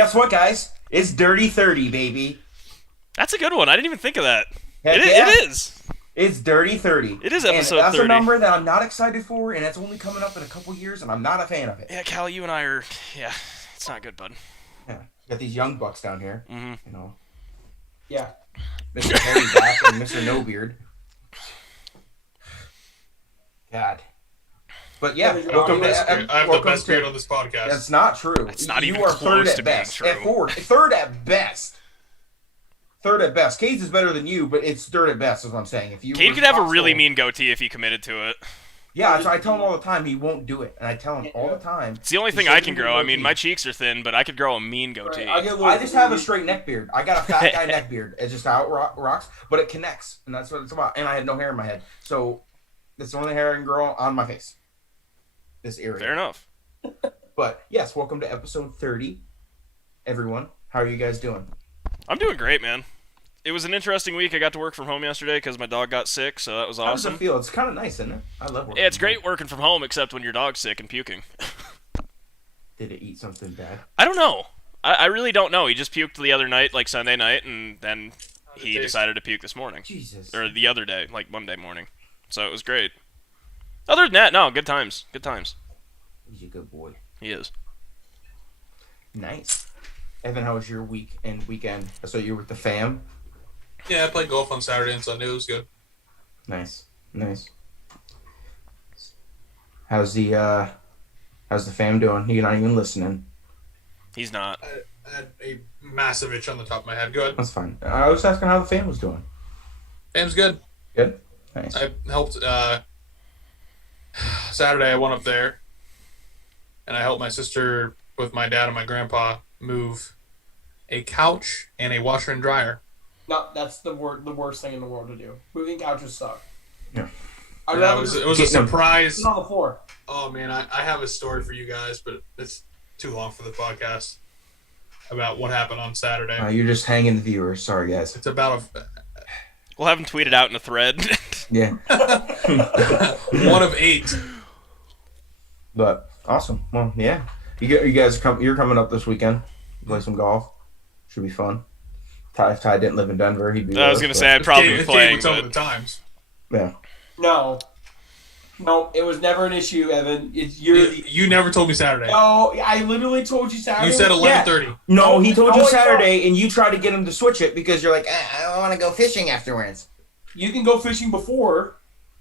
Guess what, guys? It's Dirty 30, baby. That's a good one. I didn't even think of that. Heck yeah. It is. It's Dirty 30. It is episode and that's 30. a number that I'm not excited for, and it's only coming up in a couple years, and I'm not a fan of it. Yeah, Cal, you and I are... Yeah, it's not good, bud. Yeah, got these young bucks down here. Mm-hmm. You know. Yeah. Mr. Harry Back and Mr. No Beard. God. But yeah, welcome to... I have the best beard on this podcast. That's not true. It's not even you are close third at to being best. true. Third at best. Third at best. Cades is better than you, but it's third at best, is what I'm saying. If you Cade could have a really mean goatee if he committed to it. Yeah, I tell him all the time he won't do it, and I tell him all the time. It's the only thing I can grow. I mean, my cheeks are thin, but I could grow a mean goatee. I just have a straight neck beard. I got a fat guy neck beard. It's just how it rocks, but it connects, and that's what it's about. And I have no hair in my head, so that's the only hair I can grow on my face. This area. Fair enough. But yes, welcome to episode 30, everyone. How are you guys doing? I'm doing great, man. It was an interesting week. I got to work from home yesterday because my dog got sick, so that was awesome. How does it feel? It's kind of nice, isn't it? I love working. Yeah, it's great working from home, except when your dog's sick and puking. Did it eat something bad? I don't know. I really don't know. He just puked the other night, like Sunday night, and then he decided to puke this morning. Jesus. Or the other day, like Monday morning. So it was great. Other than that, no, good times. Good times. He's a good boy. He is. Nice. Evan, how was your week and weekend? So you were with the fam? Yeah, I played golf on Saturday and Sunday. It was good. Nice. How's the fam doing? You're not even listening. He's not. I had a massive itch on the top of my head. Go ahead. That's fine. I was asking how the fam was doing. Fam's good. Good? Nice. I helped, Saturday I went up there, and I helped my sister with my dad and my grandpa move a couch and a washer and dryer. No, that's the worst thing in the world to do. Moving couches suck. Yeah. It was a surprise. Sit on the floor. Oh, man, I have a story for you guys, but it's too long for the podcast about what happened on Saturday. You're just hanging the viewers. Sorry, guys. It's about We'll have him tweet it out in a thread. Yeah. one of 8. But awesome. Well, yeah. You guys you're coming up this weekend. Play some golf. Should be fun. If Ty didn't live in Denver, he'd be. I was gonna say I'd probably be playing. Some of the times. Yeah. No, it was never an issue, Evan. You never told me Saturday. No, I literally told you Saturday. You said 11:30. No, he told you Saturday, and you tried to get him to switch it because you're like, I don't want to go fishing afterwards. You can go fishing before.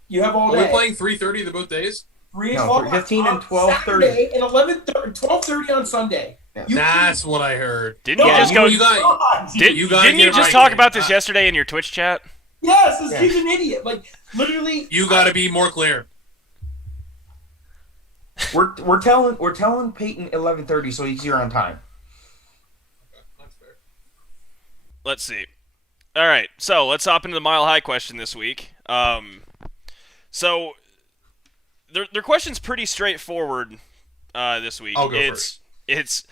You have all Are day. we playing 3:30 the both days? 3 No, o'clock 15 and on 12:30. Saturday and 12:30 on Sunday. Yeah. That's what I heard. Didn't you just go? You guys, Didn't you just talk about this yesterday in your Twitch chat? Yes, this kid's an idiot. Like literally. You got to be more clear. We're telling Peyton 11:30 so he's here on time. That's fair. Let's see. All right, so let's hop into the Mile High question this week. So their question's pretty straightforward this week. I'll go first. It's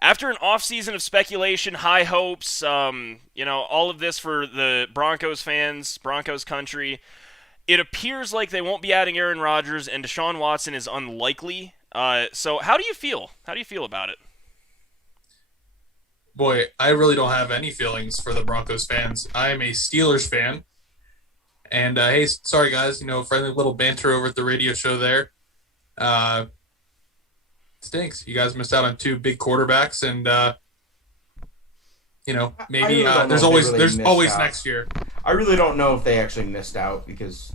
after an offseason of speculation, high hopes, all of this for the Broncos fans, Broncos country. It appears like they won't be adding Aaron Rodgers, and Deshaun Watson is unlikely. So how do you feel? How do you feel about it? Boy, I really don't have any feelings for the Broncos fans. I am a Steelers fan. And, hey, sorry, guys. Friendly little banter over at the radio show there. Stinks. You guys missed out on 2 big quarterbacks, and, maybe there's always next year. I really don't know if they actually missed out because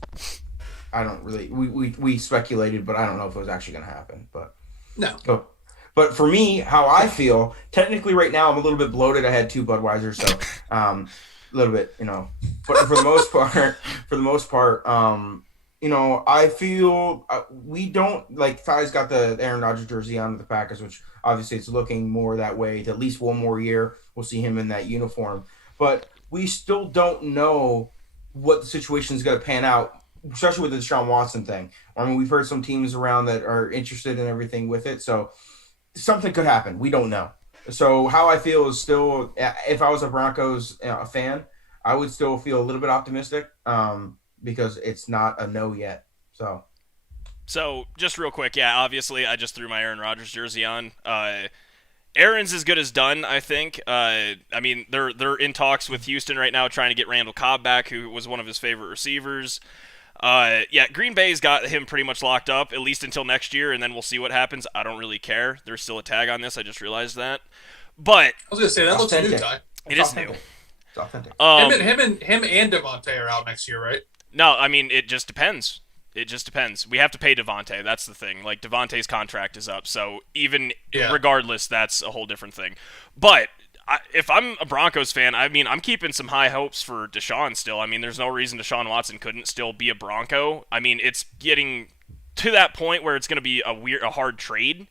I don't really we speculated, but I don't know if it was actually going to happen. But no. But for me, how I feel, technically right now I'm a little bit bloated. I had 2 Budweisers, so a little bit, But for the most part, I feel we don't like. Ty's got the Aaron Rodgers jersey on with the Packers, which obviously it's looking more that way. To at least one more year, we'll see him in that uniform. But we still don't know what the situation is going to pan out, especially with the Deshaun Watson thing. I mean, we've heard some teams around that are interested in everything with it, so something could happen. We don't know. So how I feel is still, if I was a Broncos fan, I would still feel a little bit optimistic because it's not a no yet. So just real quick, yeah, obviously I just threw my Aaron Rodgers jersey on. Aaron's as good as done, I think. I mean, they're in talks with Houston right now, trying to get Randall Cobb back, who was one of his favorite receivers. Yeah, Green Bay's got him pretty much locked up, at least until next year, and then we'll see what happens. I don't really care. There's still a tag on this. I just realized that. But I was gonna say that looks new, Authentic. Ty. it is new. It's authentic. Him and Devontae are out next year, right? No, I mean, it just depends. It just depends. We have to pay Devontae. That's the thing. Like, Devontae's contract is up, so even regardless, that's a whole different thing. But if I'm a Broncos fan, I mean, I'm keeping some high hopes for Deshaun still. I mean, there's no reason Deshaun Watson couldn't still be a Bronco. I mean, it's getting to that point where it's going to be a hard trade.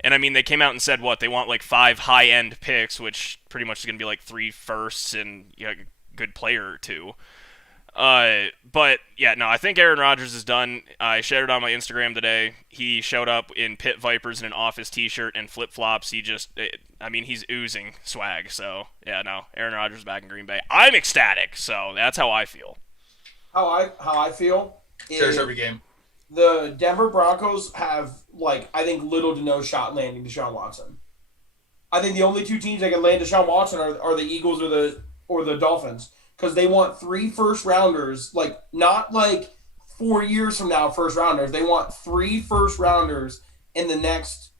And I mean, they came out and said what they want, like 5 high-end picks, which pretty much is going to be like 3 firsts and a good player or 2. But yeah, no, I think Aaron Rodgers is done. I shared it on my Instagram today. He showed up in Pit Vipers in an Office t-shirt and flip-flops. He's oozing swag. So yeah, no, Aaron Rodgers back in Green Bay. I'm ecstatic. So that's how I feel. How I feel Shares is every game. the Denver Broncos have, like, I think little to no shot landing Deshaun Watson. I think the only 2 teams that can land Deshaun Watson are the Eagles or the Dolphins, because they want 3 first-rounders, like, not like 4 years from now first-rounders. They want 3 first-rounders in the next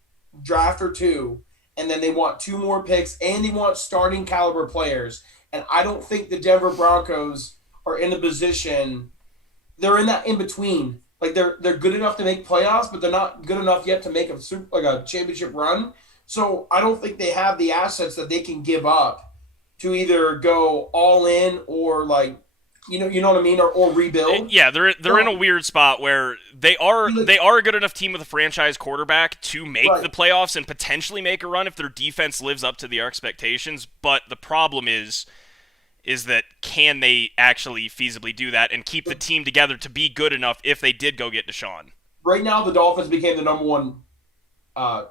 draft or 2, and then they want 2 more picks, and they want starting caliber players. And I don't think the Denver Broncos are in a position – they're in that in-between. Like, they're good enough to make playoffs, but they're not good enough yet to make a championship run. So I don't think they have the assets that they can give up to either go all in or, like, you know what I mean, or rebuild. Yeah, they're in a weird spot where they are a good enough team with a franchise quarterback to make the playoffs and potentially make a run if their defense lives up to the expectations. But the problem is that can they actually feasibly do that and keep the team together to be good enough if they did go get Deshaun? Right now, the Dolphins became the number one like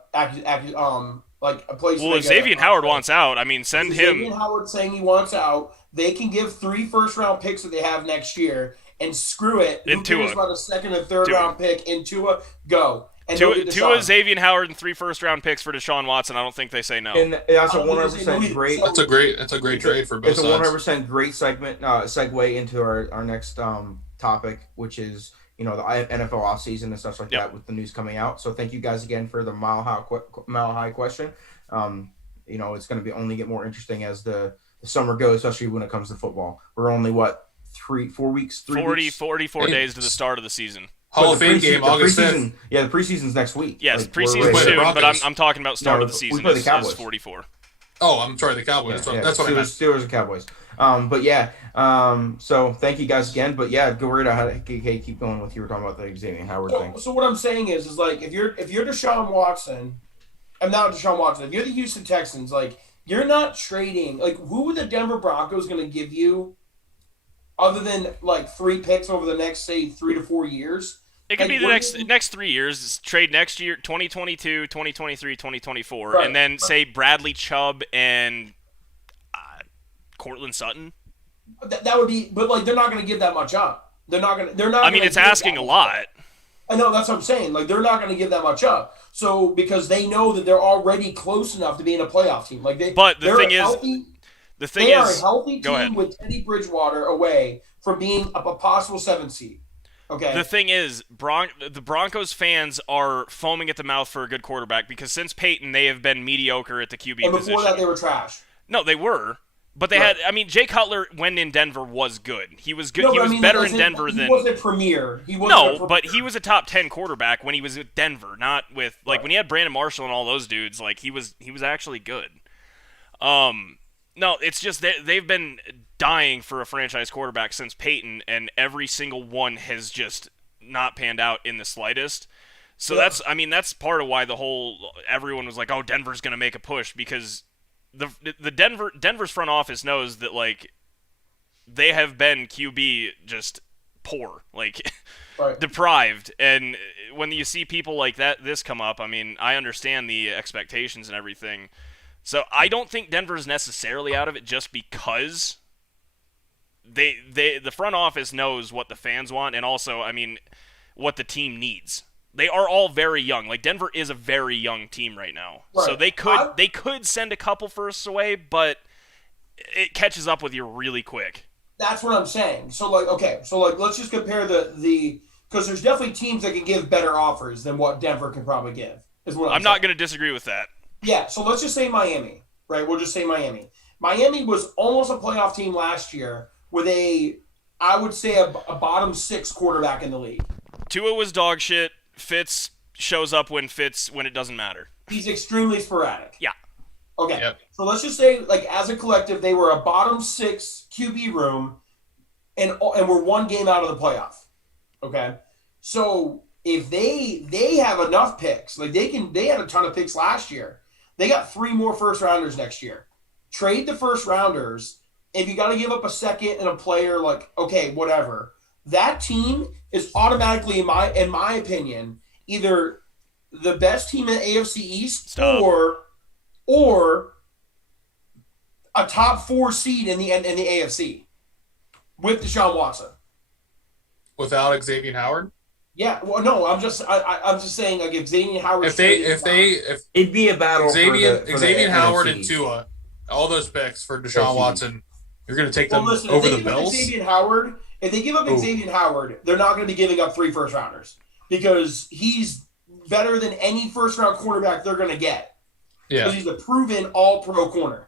a place. Well, if Xavier Howard wants out, I mean, send him. Xavier Howard saying he wants out. They can give 3 first-round picks that they have next year and screw it. Who cares about a 2nd and 3rd round pick in Tua? Go. And Tua, Xavier Howard, and 3 first-round picks for Deshaun Watson. I don't think they say no. And that's a 100% great. That's a great trade for both sides. It's a 100% great segue into our next topic, which is the NFL offseason and stuff like that with the news coming out. So thank you guys again for the mile high question. It's going to be only get more interesting as the summer goes, especially when it comes to football. We're only 4 weeks, 44 days to the start of the season. Hall of Fame game, August 5th. Yeah, the preseason's next week. Yes, preseason's soon, but I'm talking about start of the season. We play the Cowboys. Is 44. Oh, I'm sorry, the Cowboys. That's what I meant. Steelers and Cowboys. So thank you guys again. But yeah, go right ahead. Keep going with you were talking about the Xavier Howard thing. So what I'm saying is like if you're Deshaun Watson, I'm not Deshaun Watson. If you're the Houston Texans, like you're not trading. Like who are the Denver Broncos going to give you, other than like 3 picks over the next, say, 3 to 4 years? It could be the next 3 years. Trade next year, 2022, 2023, 2024, right. And then say Bradley Chubb and Cortland Sutton. That would be, but like they're not going to give that much up. They're not. I mean, it's asking a lot. I know, that's what I'm saying. Like they're not going to give that much up. So because they know that they're already close enough to being a playoff team. Like they are a healthy team with Teddy Bridgewater away from being a possible 7th seed. Okay. The thing is, the Broncos fans are foaming at the mouth for a good quarterback because since Peyton, they have been mediocre at the QB position. And before that, they were trash. No, they were. But they had, I mean, Jay Cutler, when in Denver, was good. He was good. No, he was better in Denver than. He wasn't premier. But he was a top 10 quarterback when he was with Denver, not with when he had Brandon Marshall and all those dudes. Like he was actually good. No, it's just they've been dying for a franchise quarterback since Peyton, and every single one has just not panned out in the slightest. So that's part of why everyone was like, oh, Denver's gonna make a push because. Denver's front office knows that like they have been QB just poor, like deprived, and when you see people like this come up, I mean, I understand the expectations and everything. So I don't think Denver's necessarily out of it just because the front office knows what the fans want and also, I mean, what the team needs. They are all very young. Like, Denver is a very young team right now. Right. So they could send a couple firsts away, but it catches up with you really quick. That's what I'm saying. So, like, okay. So, like, let's just compare the because there's definitely teams that can give better offers than what Denver can probably give. Is what I'm not going to disagree with that. Yeah. So let's just say Miami, right? We'll just say Miami. Miami was almost a playoff team last year with I would say a bottom 6 quarterback in the league. Tua was dog shit. Fitz shows up when it doesn't matter. He's extremely sporadic. Yeah. Okay. Yep. So let's just say, like, as a collective, they were a bottom 6 QB room, and we're one game out of the playoff. Okay. So if they have enough picks, like they had a ton of picks last year. They got 3 more first rounders next year. Trade the first rounders. If you got to give up a second and a player, like, okay, whatever. That team is automatically, in my opinion, either the best team in the AFC East or a top 4 seed in the AFC with Deshaun Watson. Without Xavier Howard? Yeah, well, no, I'm just saying, like, if Xavier Howard, If it'd be a battle. Xavier Howard NFC. and Tua, all those picks for Deshaun Watson, you're going to take them listen, over if the they give up Bills? if they give up Xavier Howard, they're not going to be giving up 3 first rounders because he's better than any first round quarterback they're going to get. Yeah, because he's a proven all pro corner.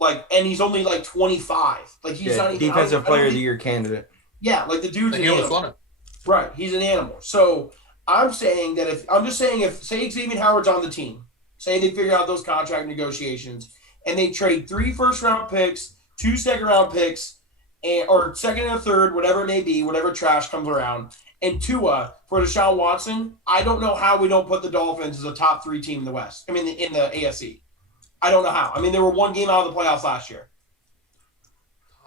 Like, and he's only like 25. Like, he's not even defensive player of the year candidate. Yeah, like the dude's an he almost animal. won it. Right, he's an animal. So I'm saying that if say Xavier Howard's on the team, say they figure out those contract negotiations, and they trade 3 first round picks, 2 second round picks, or second and a third, whatever it may be, whatever trash comes around, and Tua for Deshaun Watson, I don't know how we don't put the Dolphins as a top 3 team in the West. I mean, in the AFC. I don't know how. I mean, they were one game out of the playoffs last year.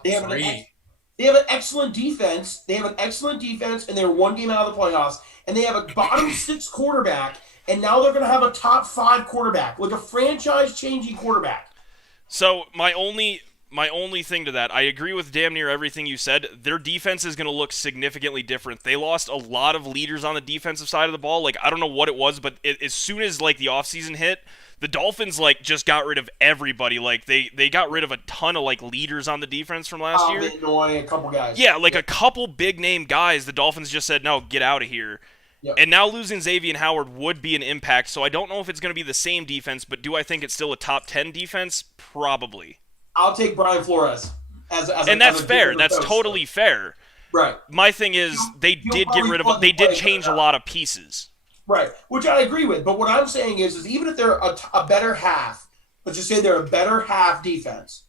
They have an excellent defense. And they were one game out of the playoffs. And they have a bottom 6 quarterback. And now they're going to have a top 5 quarterback, like a franchise-changing quarterback. So my only thing to that, I agree with damn near everything you said. Their defense is going to look significantly different. They lost a lot of leaders on the defensive side of the ball. Like, I don't know what it was, but as soon as, like, the offseason hit, the Dolphins, like, just got rid of everybody. Like, they got rid of a ton of, like, leaders on the defense from last year. A couple guys. Yeah, like a couple big-name guys. The Dolphins just said, no, get out of here. Yep. And now losing Xavier Howard would be an impact, so I don't know if it's going to be the same defense, but do I think it's still a top 10 defense? Probably. I'll take Brian Flores and that's fair. That's totally fair. Right. My thing is they did get rid of. They did change a lot of pieces. Right, which I agree with. But what I'm saying is even if they're a better half, let's just say they're a better half defense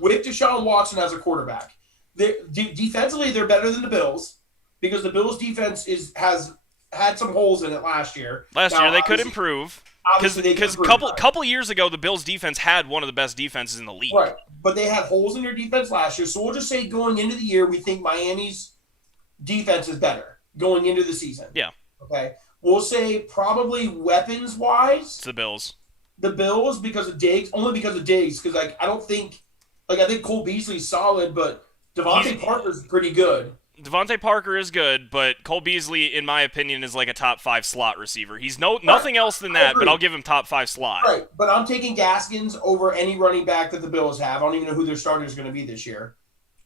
with Deshaun Watson as a quarterback, defensively they're better than the Bills because the Bills' defense has had some holes in it last year. Last year they could improve. Because couple years ago, the Bills' defense had one of the best defenses in the league. Right, but they had holes in their defense last year. So we'll just say going into the year, we think Miami's defense is better going into the season. Yeah. Okay. We'll say probably weapons-wise. It's the Bills. The Bills because of Diggs, only because of Diggs. Because I think Cole Beasley's solid, but Devontae Parker's pretty good. Devontae Parker is good, but Cole Beasley, in my opinion, is like a top 5 slot receiver. He's nothing else than that, but I'll give him top 5 slot. Right, but I'm taking Gaskins over any running back that the Bills have. I don't even know who their starter is going to be this year.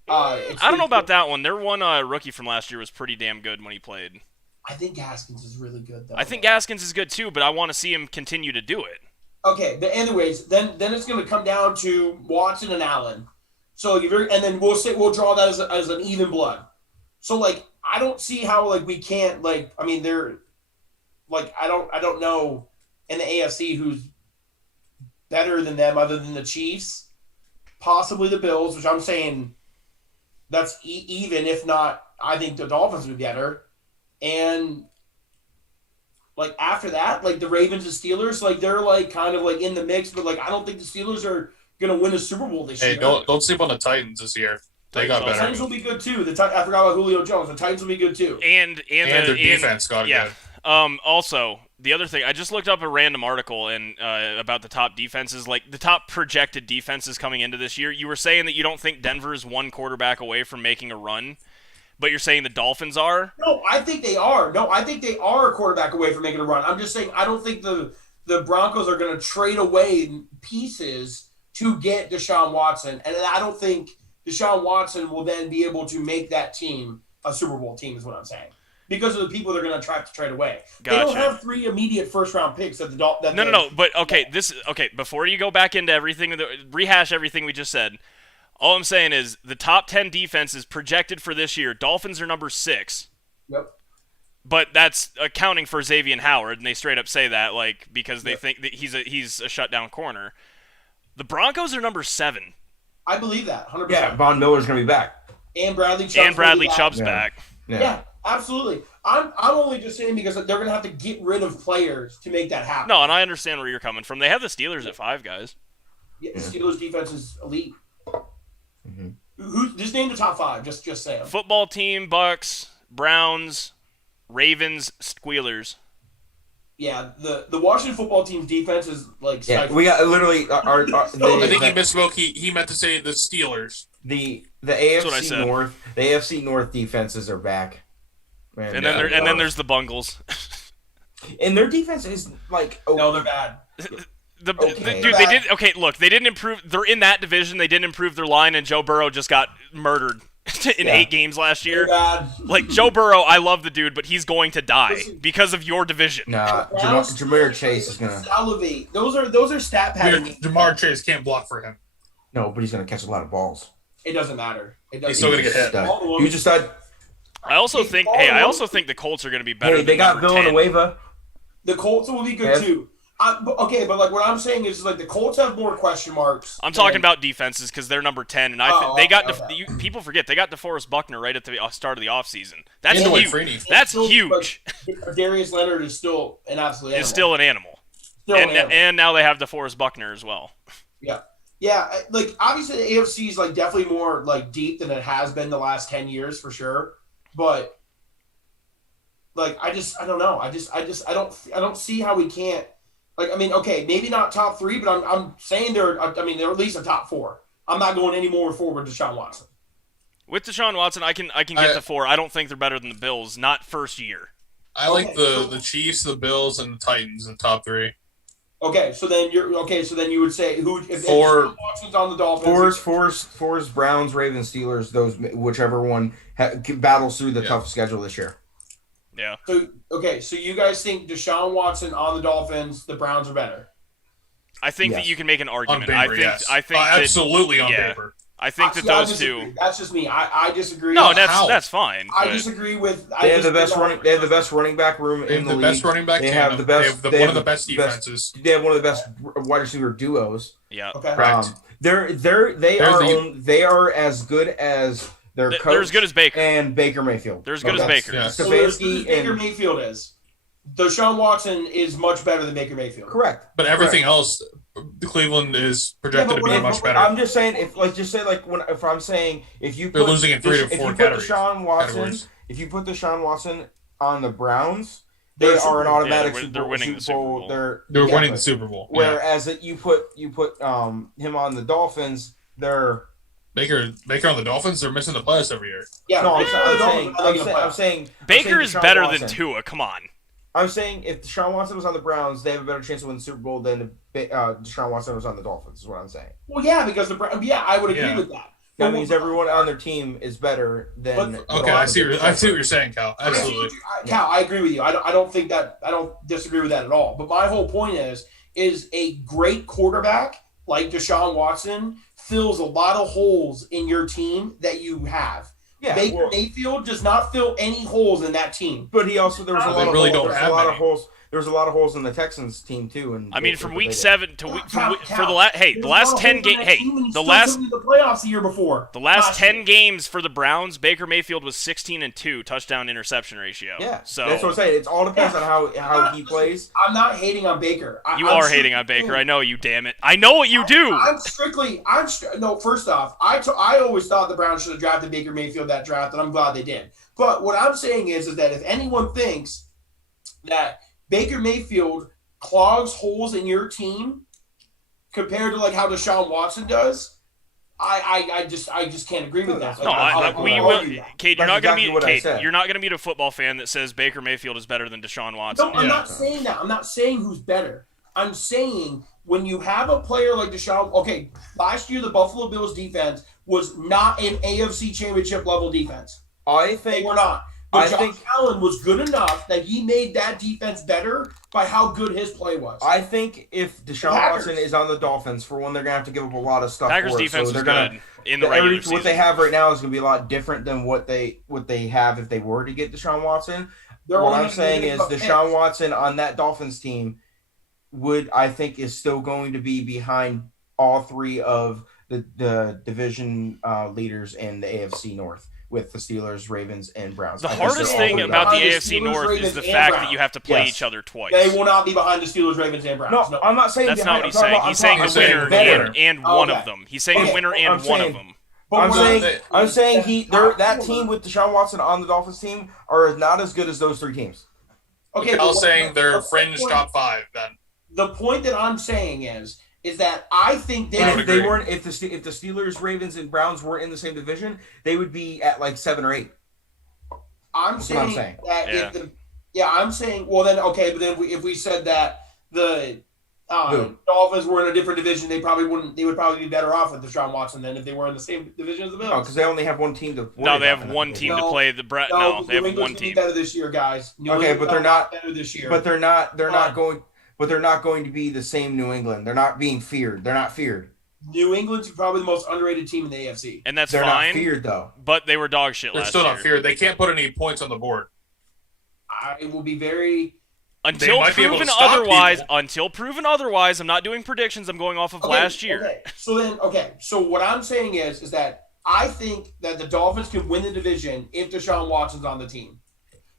I don't know about that one. Their one rookie from last year was pretty damn good when he played. I think Gaskins is really good, though. I think Gaskins is good, too, but I want to see him continue to do it. Okay, but anyways, then it's going to come down to Watson and Allen. So and then we'll draw that as an even blood. So, like, I don't see how, like, we can't, like, I mean, they're, like, I don't know in the AFC who's better than them other than the Chiefs, possibly the Bills, which I'm saying that's even, if not, I think the Dolphins would be better. And, like, after that, like, the Ravens and Steelers, like, they're, like, kind of, like, in the mix, but, like, I don't think the Steelers are going to win a Super Bowl this year. Hey, don't sleep on the Titans this year. They got better. The Titans will be good too. I forgot about Julio Jones. The Titans will be good too. And their defense got good. Also, the other thing, I just looked up a random article about the top defenses, like the top projected defenses coming into this year. You were saying that you don't think Denver is one quarterback away from making a run, But you're saying the Dolphins are? No, I think they are. No, I think they are a quarterback away from making a run. I'm just saying I don't think the Broncos are going to trade away pieces to get Deshaun Watson. And I don't think Deshaun Watson will then be able to make that team a Super Bowl team is what I'm saying. Because of the people they're going to try to trade away. Gotcha. They don't have 3 immediate first-round picks at the Dolphins. No. But, okay, before you go back into everything, rehash everything we just said, all I'm saying is the top 10 defenses projected for this year, Dolphins are number 6. Yep. But that's accounting for Xavier Howard, and they straight up say that, like, because they think that he's a shutdown corner. The Broncos are number 7. I believe that, 100%. Yeah, Von Miller's going to be back. And Bradley Chubb's back. Yeah, absolutely. I'm only just saying because they're going to have to get rid of players to make that happen. No, and I understand where you're coming from. They have the Steelers at 5, guys. Yeah, the Steelers' defense is elite. Mm-hmm. Just name the top 5. Just say them. Football team, Bucks, Browns, Ravens, Squealers. Yeah, the Washington football team's defense is like. Yeah, we got literally I think he misspoke. He meant to say the Steelers. The AFC North, the AFC North defenses are back. Man, and then there's the Bungles. And their defense is like no, they're bad. They didn't improve. They're in that division. They didn't improve their line, and Joe Burrow just got murdered in 8 games last year. Like Joe Burrow, I love the dude, but he's going to die because of your division. Nah, Ja'Marr Chase is gonna salivate. Those are stat padding. Ja'Marr Chase can't block for him. No, but he's gonna catch a lot of balls. It doesn't matter. He's still gonna get hit. You just said. I also think the Colts are going to be better. Hey, they got Villanueva. The Colts will be good too. But like what I'm saying is like the Colts have more question marks. I'm talking about defenses because they're number 10, and people forget they got DeForest Buckner right at the start of the offseason. That's huge. That's huge. Darius Leonard is still an absolute animal. Is still an animal. And now they have DeForest Buckner as well. Yeah. Yeah, like obviously the AFC is like definitely more like deep than it has been the last 10 years for sure. But like I don't know. I don't see how we can't. Like, I mean, okay, maybe not top 3, but I'm saying they're at least a top 4. I'm not going any more forward to Deshaun Watson. With Deshaun Watson, I can get to 4. I don't think they're better than the Bills, not first year. I like the Chiefs, the Bills, and the Titans in the top 3. Okay, so then you would say who if Deshaun Watson's on the Dolphins. Fours, Browns, Ravens, Steelers, those whichever one battles through the tough schedule this year. Yeah. So you guys think Deshaun Watson on the Dolphins, the Browns are better? I think that you can make an argument. On paper, I think absolutely on paper. I think that those two. That's just me. I disagree. No, that's fine. I disagree with. They have the best running back room in the league. Best running back. They have the best. They have one of the best defenses. They have one of the best wide receiver duos. Yeah. Okay. Correct. They are as good as their coach. They're as good as Baker and Baker Mayfield. They're as good as Baker. Yes. So Baker Mayfield is. Deshaun Watson is much better than Baker Mayfield. Correct. But everything else, Cleveland is projected to be much better. I'm just saying, if you put, they're losing in 3 to 4 categories. If you put Deshaun Watson on the Browns, they are an automatic they're winning the Super Bowl. They're winning the Super Bowl. Whereas you put him on the Dolphins, they're Baker on the Dolphins. They're missing the playoffs every year. Yeah, no, I'm saying Baker is better than Tua. Come on. I'm saying if Deshaun Watson was on the Browns, they have a better chance of winning the Super Bowl than if Deshaun Watson was on the Dolphins. Is what I'm saying. Well, yeah, because I would agree with that. That means everyone on their team is better than. Okay, I see what you're saying, Cal. Absolutely, Cal. I agree with you. I don't disagree with that at all. But my whole point is a great quarterback like Deshaun Watson fills a lot of holes in your team that you have. Yeah, Baker Mayfield does not fill any holes in that team. But he also there was a lot of holes. There's a lot of holes in the Texans team too. And I mean, from week 7 to the last 10 games. The playoffs the year before. The last 10 games for the Browns, Baker Mayfield was 16-2 touchdown interception ratio. Yeah, so that's what I'm saying. It all depends on how he plays. I'm not hating on Baker. You are hating on Baker. I know you. Damn it. I know what you do. First off, I always thought the Browns should have drafted Baker Mayfield that draft, and I'm glad they did. But what I'm saying is that if anyone thinks that Baker Mayfield clogs holes in your team compared to like how Deshaun Watson does, I just can't agree with that. No, we will. Kate, you're not going to be. Kate, you're not going to meet a football fan that says Baker Mayfield is better than Deshaun Watson. No, I'm not saying that. I'm not saying who's better. I'm saying when you have a player like Deshaun. Okay, last year the Buffalo Bills defense was not an AFC Championship level defense. I think they were not. But Josh Allen was good enough that he made that defense better by how good his play was. I think if Deshaun Watson is on the Dolphins, for one, they're going to have to give up a lot of stuff. Packers for defense it. So is good in the regular season. What they have right now is going to be a lot different than what they have if they were to get Deshaun Watson. What I'm saying is Deshaun Watson on that Dolphins team is still going to be behind all three of the division leaders in the AFC North, with the Steelers, Ravens, and Browns. The hardest thing about the AFC North is the fact that you have to play each other twice. They will not be behind the Steelers, Ravens, and Browns. No, I'm not saying that's not what he's saying. He's saying the winner and one of them. He's saying the winner and one of them. I'm saying that team with Deshaun Watson on the Dolphins team are not as good as those three teams. Okay, I was saying they're fringe top 5 then. The point that I'm saying is that I think if the Steelers, Ravens, and Browns weren't in the same division, they would be at like 7 or 8. I'm saying that I'm saying well then okay, but then if we said that the Dolphins were in a different division, they would probably be better off with Deshaun Watson than if they were in the same division as the Bills. No, because they only have one team to. No, they have one team to play. They have one team. Better this year, guys. But they're not better this year. But they're not going. But they're not going to be the same New England. They're not being feared. They're not feared. New England's probably the most underrated team in the AFC. And that's they're fine. They're not feared, though. But they were dog shit last year. They're still not feared. They can't put any points on the board. I will be very... Until proven otherwise, I'm not doing predictions. I'm going off of last year. So what I'm saying is that I think that the Dolphins can win the division if Deshaun Watson's on the team.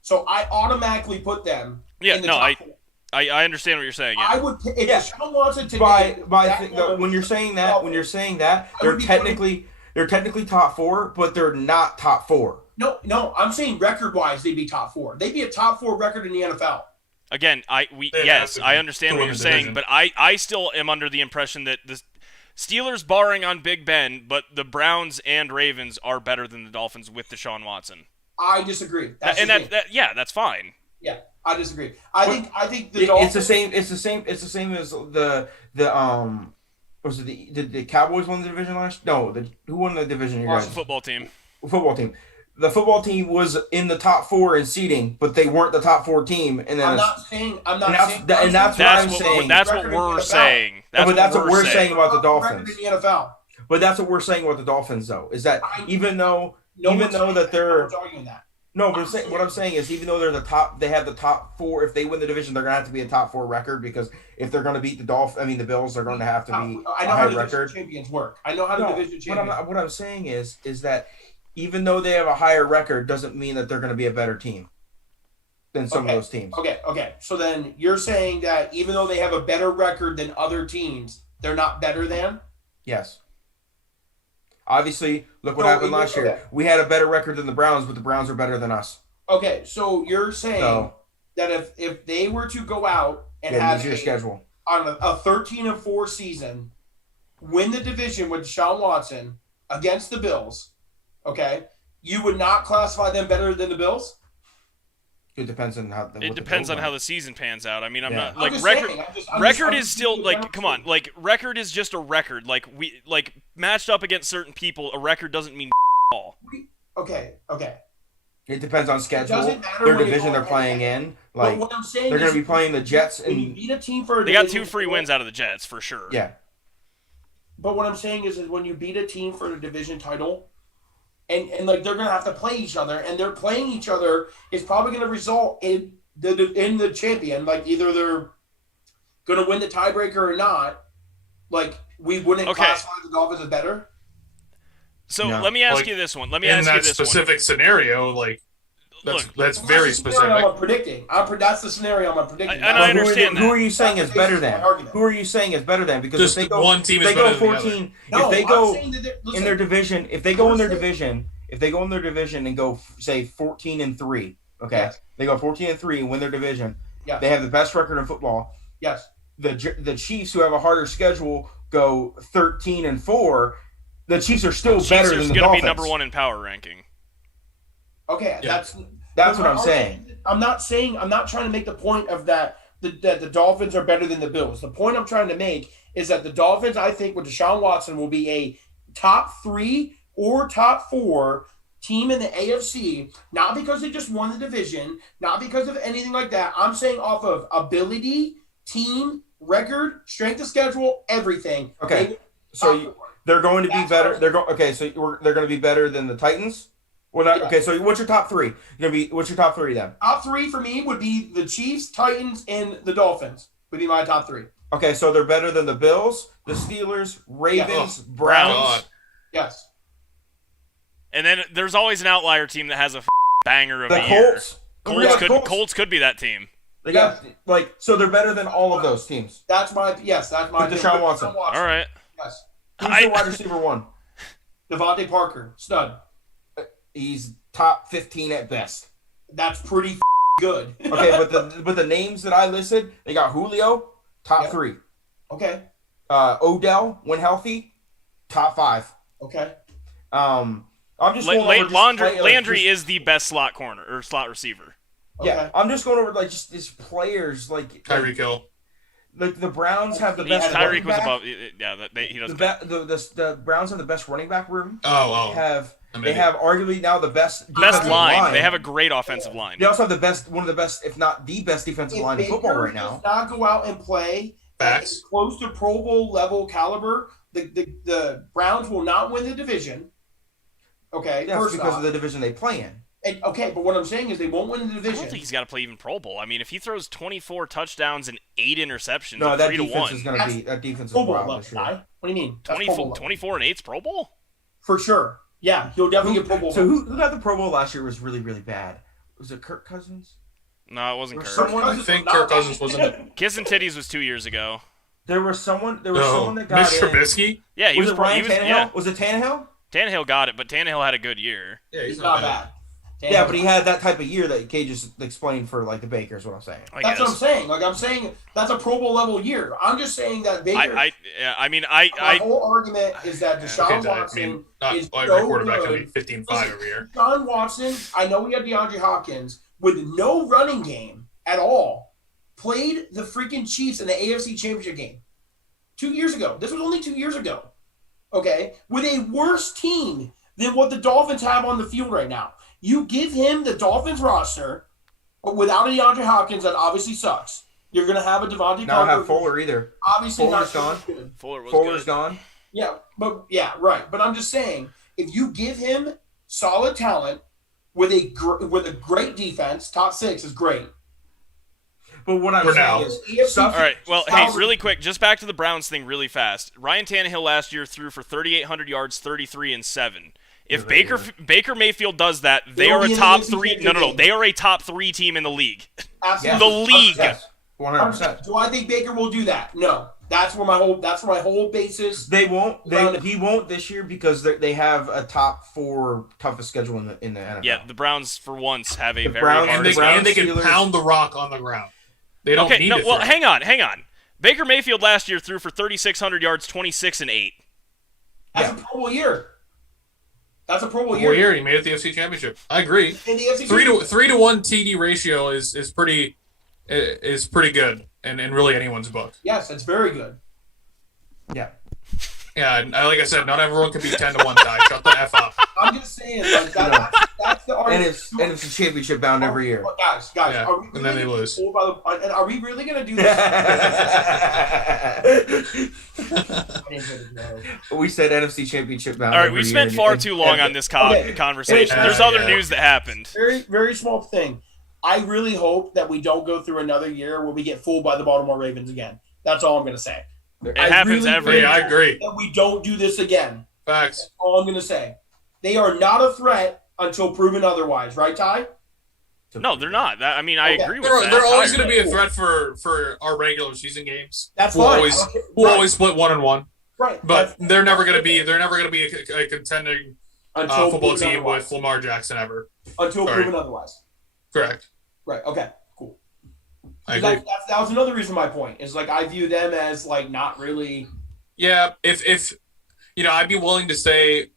So I automatically put them in the top 4. I understand what you're saying. Yeah. I would if Deshaun Watson today. When you're saying that, they're technically top 4, but they're not top 4. No, I'm saying record-wise they'd be top 4. They'd be a top 4 record in the NFL. Again, I understand what you're saying, but I still am under the impression that the Steelers, barring on Big Ben, but the Browns and Ravens are better than the Dolphins with Deshaun Watson. I disagree. That's fine. Yeah, I disagree. I think the Dolphins. It's the same as the was it the Cowboys won the division last? No, who won the division? The football team. The football team was in the top 4 in seeding, but they weren't the top 4 team. And then That's what we're saying. That's what we're saying about the Dolphins. In the NFL. But that's what we're saying about the Dolphins, though, is that even though that they're no, but what I'm saying is even though they're they have the top 4. If they win the division, they're gonna have to be a top 4 record because if they're gonna beat the Bills, they're going to have to be a high record. Champions work. I know how the division champions. What I'm saying is that even though they have a higher record, doesn't mean that they're going to be a better team than some of those teams. Okay. So then you're saying that even though they have a better record than other teams, they're not better than? Yes. Obviously, look what happened last year. We had a better record than the Browns, but the Browns are better than us. Okay, so you're saying that if they were to go out and have an easier schedule on a 13-4 season, win the division with Deshaun Watson against the Bills, okay, you would not classify them better than the Bills? It depends on how. It depends on how the season pans out. I mean, I'm not like record is still like come on, like record is just a record. Like we matched up against certain people, a record doesn't mean all. Okay. It depends on schedule, their division they're playing in. Like what I'm saying they're going to be playing the Jets, and you beat a team for they got 2 free wins out of the Jets for sure. Yeah. But what I'm saying is when you beat a team for a division title. And like they're gonna have to play each other, and they're playing each other is probably gonna result in the champion. Like either they're gonna win the tiebreaker or not. Like we wouldn't classify the Dolphins as better. So let me ask you this one. In that specific scenario, like that's very specific. I'm predicting. That's the scenario I'm predicting. And I understand that. Who are you saying is better than? Who are you saying is better than? Because just if they go, one team is better than 14, if they go in their division, if they go in their division and go say 14-3, okay, they go 14-3 and win their division. Yeah. They have the best record in football. Yes. The Chiefs, who have a harder schedule, go 13-4. the Chiefs are still Chiefs better are than the going to Dolphins. be number 1 in power ranking. Okay, Yeah. That's what I'm saying. I'm not trying to make the point of that the Dolphins are better than the Bills. The point I'm trying to make is that the Dolphins, I think, with Deshaun Watson, will be a top 3 or top 4 team in the AFC, not because they just won the division, not because of anything like that. I'm saying off of ability, team, record, strength of schedule, everything. Okay, so they're going to be better. They're going to be better than the Titans. Well, not, okay. So what's your top 3? What's your top 3 then? Top 3 for me would be the Chiefs, Titans, and the Dolphins. Would be my top 3. Okay, so they're better than the Bills, the Steelers, Ravens, Browns. Yes. And then there's always an outlier team that has a banger of The a year. Colts. Colts could be that team. They got so they're better than all of those teams. That's my With opinion. Deshaun Watson. All right. Yes. Who's the wide receiver 1? Devontae Parker, stud. He's top 15 at best. That's pretty good. Okay, but the names that I listed, they got Julio, top 3. Okay. Odell, when healthy, top 5. Okay. I'm just going over Landry is the best slot corner or slot receiver. Okay. Yeah, I'm just going over just these players Tyreek Hill. The Browns have the best. Tyreek was back. above. Yeah, he doesn't. The Browns have the best running back room. They They have arguably now the best line. They have a great offensive line. They also have one of the best, if not the best, defensive line in football right now. If not go out and play at close to Pro Bowl level caliber, the Browns will not win the division. Okay, that's because of the division they play in. And, okay, but what I'm saying is they won't win the division. I don't think he's got to play even Pro Bowl. I mean, if he throws 24 touchdowns and 8 interceptions, no, that defense 3-1, is going to be that defense is Pro Bowl wild level, this year. What do you mean? 24 and 8's Pro Bowl? For sure. Yeah, he'll definitely get Pro Bowl. So who got the Pro Bowl last year was really, really bad? Was it Kirk Cousins? No, it wasn't Kirk. I think Kirk Cousins wasn't it. Kiss and Titties was 2 years ago. There was someone that got Mitch in. Trubisky? Yeah, he was Ryan Tannehill? Yeah. Was it Tannehill? Tannehill got it, but Tannehill had a good year. Yeah, He's not bad. Yeah, but he had that type of year that Cage just explained for the Bakers. What I'm saying. That's what I'm saying. I'm saying that's a Pro Bowl level year. I'm just saying that Baker. My whole argument is that Deshaun Watson is every so quarterback good. will be 15-5 every year. Deshaun Watson, I know we had DeAndre Hopkins with no running game at all. Played the freaking Chiefs in the AFC Championship game 2 years ago. This was only 2 years ago. Okay, with a worse team than what the Dolphins have on the field right now. You give him the Dolphins roster, but without a DeAndre Hopkins, that obviously sucks. You're going to have a Devontae Parker. Not have Fuller either. Obviously Fuller's not gone. Fuller's gone. Yeah, right. But I'm just saying, if you give him solid talent with a great defense, top 6 is great. But what I'm saying is, all right. Well, hey, really quick, just back to the Browns thing, really fast. Ryan Tannehill last year threw for 3,800 yards, 33 and 7. If Baker Mayfield does that, they are a top 3. No. They are a top 3 team in the league. Absolutely. The league. Yes. 100%. Do I think Baker will do that? No. That's where my whole basis. They won't. He won't this year because they have a top 4 toughest schedule in the NFL. Yeah, the Browns for once have a very hard. And they can pound the rock on the ground. They don't need it. Well, hang on. Baker Mayfield last year threw for 3,600 yards, 26 and 8. That's a Pro Bowl year. That's a Pro Bowl year. He made it the AFC Championship. I agree. In the AFC 3 to 1 TD ratio is pretty good and in really anyone's book. Yes, it's very good. Yeah. Yeah, and like I said, not everyone can be 10 to 1 Ty. Shut the F up. I'm just saying, that's the argument. And it's a championship bound every year. Guys, yeah, are we really and then they lose. Are we really going to do this? We said NFC championship bound. All right, we spent far too long on this conversation. There's other news that happened. Very, very small thing. I really hope that we don't go through another year where we get fooled by the Baltimore Ravens again. That's all I'm going to say. It happens every year. I agree. That we don't do this again. Facts. That's all I'm going to say. They are not a threat until proven otherwise. Right, Ty? No, they're not. I agree with that. They're always going to be a threat for our regular season games. That's fine. We'll right. always split 1-1. Right. But they're never going to be a contending football team with Lamar Jackson ever. Until proven otherwise. Correct. Right. Okay. Cool. I agree. That was another reason my point is I view them as not really. Yeah. If I'd be willing to say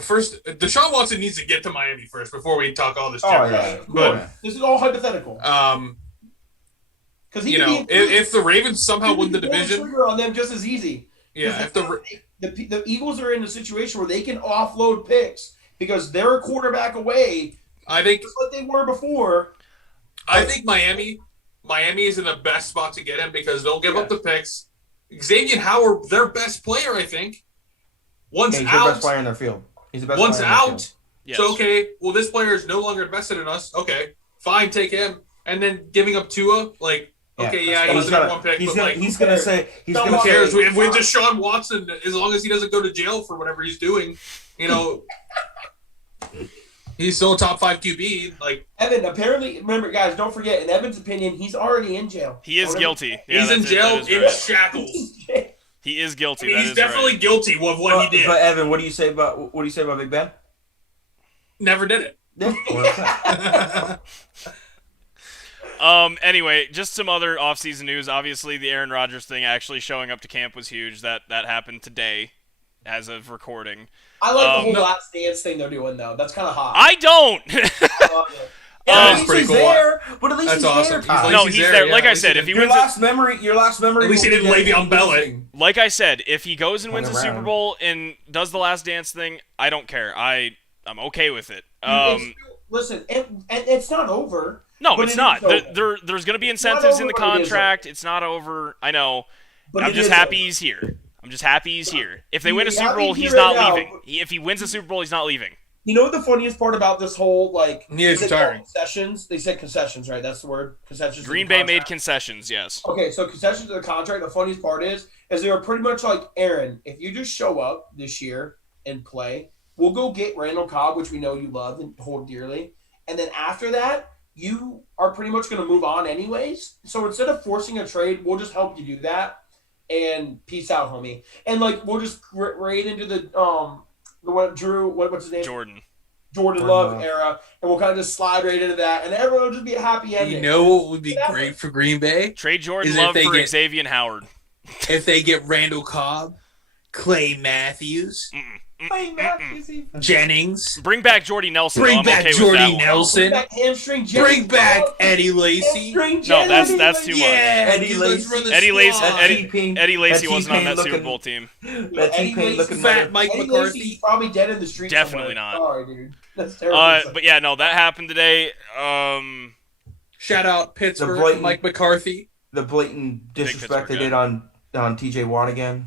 first, Deshaun Watson needs to get to Miami first before we talk all this yeah. But this is all hypothetical. Because if the Ravens somehow win the division, trigger on them just as easy. Yeah, if the Eagles are in a situation where they can offload picks because they're a quarterback away. I think just like they were before. I think Miami is in the best spot to get him because they'll give up the picks. Xavier Howard, their best player, I think. Once he's out, the best player in their field. He's the best. Once player out, yes. So okay. Well, this player is no longer invested in us. Okay, fine, take him. And then giving up Tua, like. Okay, yeah, he was the one pick, he's but gonna say who cares? With Deshaun Watson, as long as he doesn't go to jail for whatever he's doing, he's still a top 5 QB. Like Evan, apparently, remember, guys, don't forget. In Evan's opinion, he's already in jail. He is guilty. He's in jail in shackles. He is guilty. I mean, he's definitely guilty of what he did. But Evan, what do you say about Big Ben? Never did it. Anyway, just some other off-season news. Obviously, the Aaron Rodgers thing actually showing up to camp was huge. That happened today, as of recording. I like the whole last dance thing they're doing, though. That's kind of hot. I don't. That's pretty cool. There, but at least that's he's awesome. there. No, he's there. Like I said, if he wins your last memory. At least he didn't lay on Bell. Like I said, if he goes and wins the Super Bowl and does the last dance thing, I don't care. I'm okay with it. Listen, and it's not over. No, it's not. There's going to be incentives in the contract. It's not over. I know. But I'm just happy he's here. If they win a Super Bowl, he's not leaving. If he wins a Super Bowl, he's not leaving. You know what the funniest part about this whole, he is retiring. Concessions? They said concessions, right? That's the word. Concessions. Green Bay made concessions, yes. Okay, so concessions to the contract. The funniest part is they were pretty much like, Aaron, if you just show up this year and play, we'll go get Randall Cobb, which we know you love and hold dearly. And then after that, you are pretty much going to move on anyways. So instead of forcing a trade, we'll just help you do that. And peace out, homie. And we'll just right into the what's his name? Jordan Love era, and we'll kind of just slide right into that, and everyone will just be a happy ending. You know what would be great for Green Bay? Trade Jordan Love for Xavier Howard. If they get Randall Cobb, Clay Matthews, Jennings. Bring back Jordy Nelson. Bring back Jordy Nelson. Bring back Eddie Lacy. No, that's too much. Eddie Lacy wasn't on that Super Bowl team. That T-Pain looking fat Mike McCarthy. Probably dead in the street. Definitely not. Sorry, dude. That's terrible. But yeah, no, that happened today. Shout out Pittsburgh, Mike McCarthy. The blatant disrespect they did on TJ Watt again.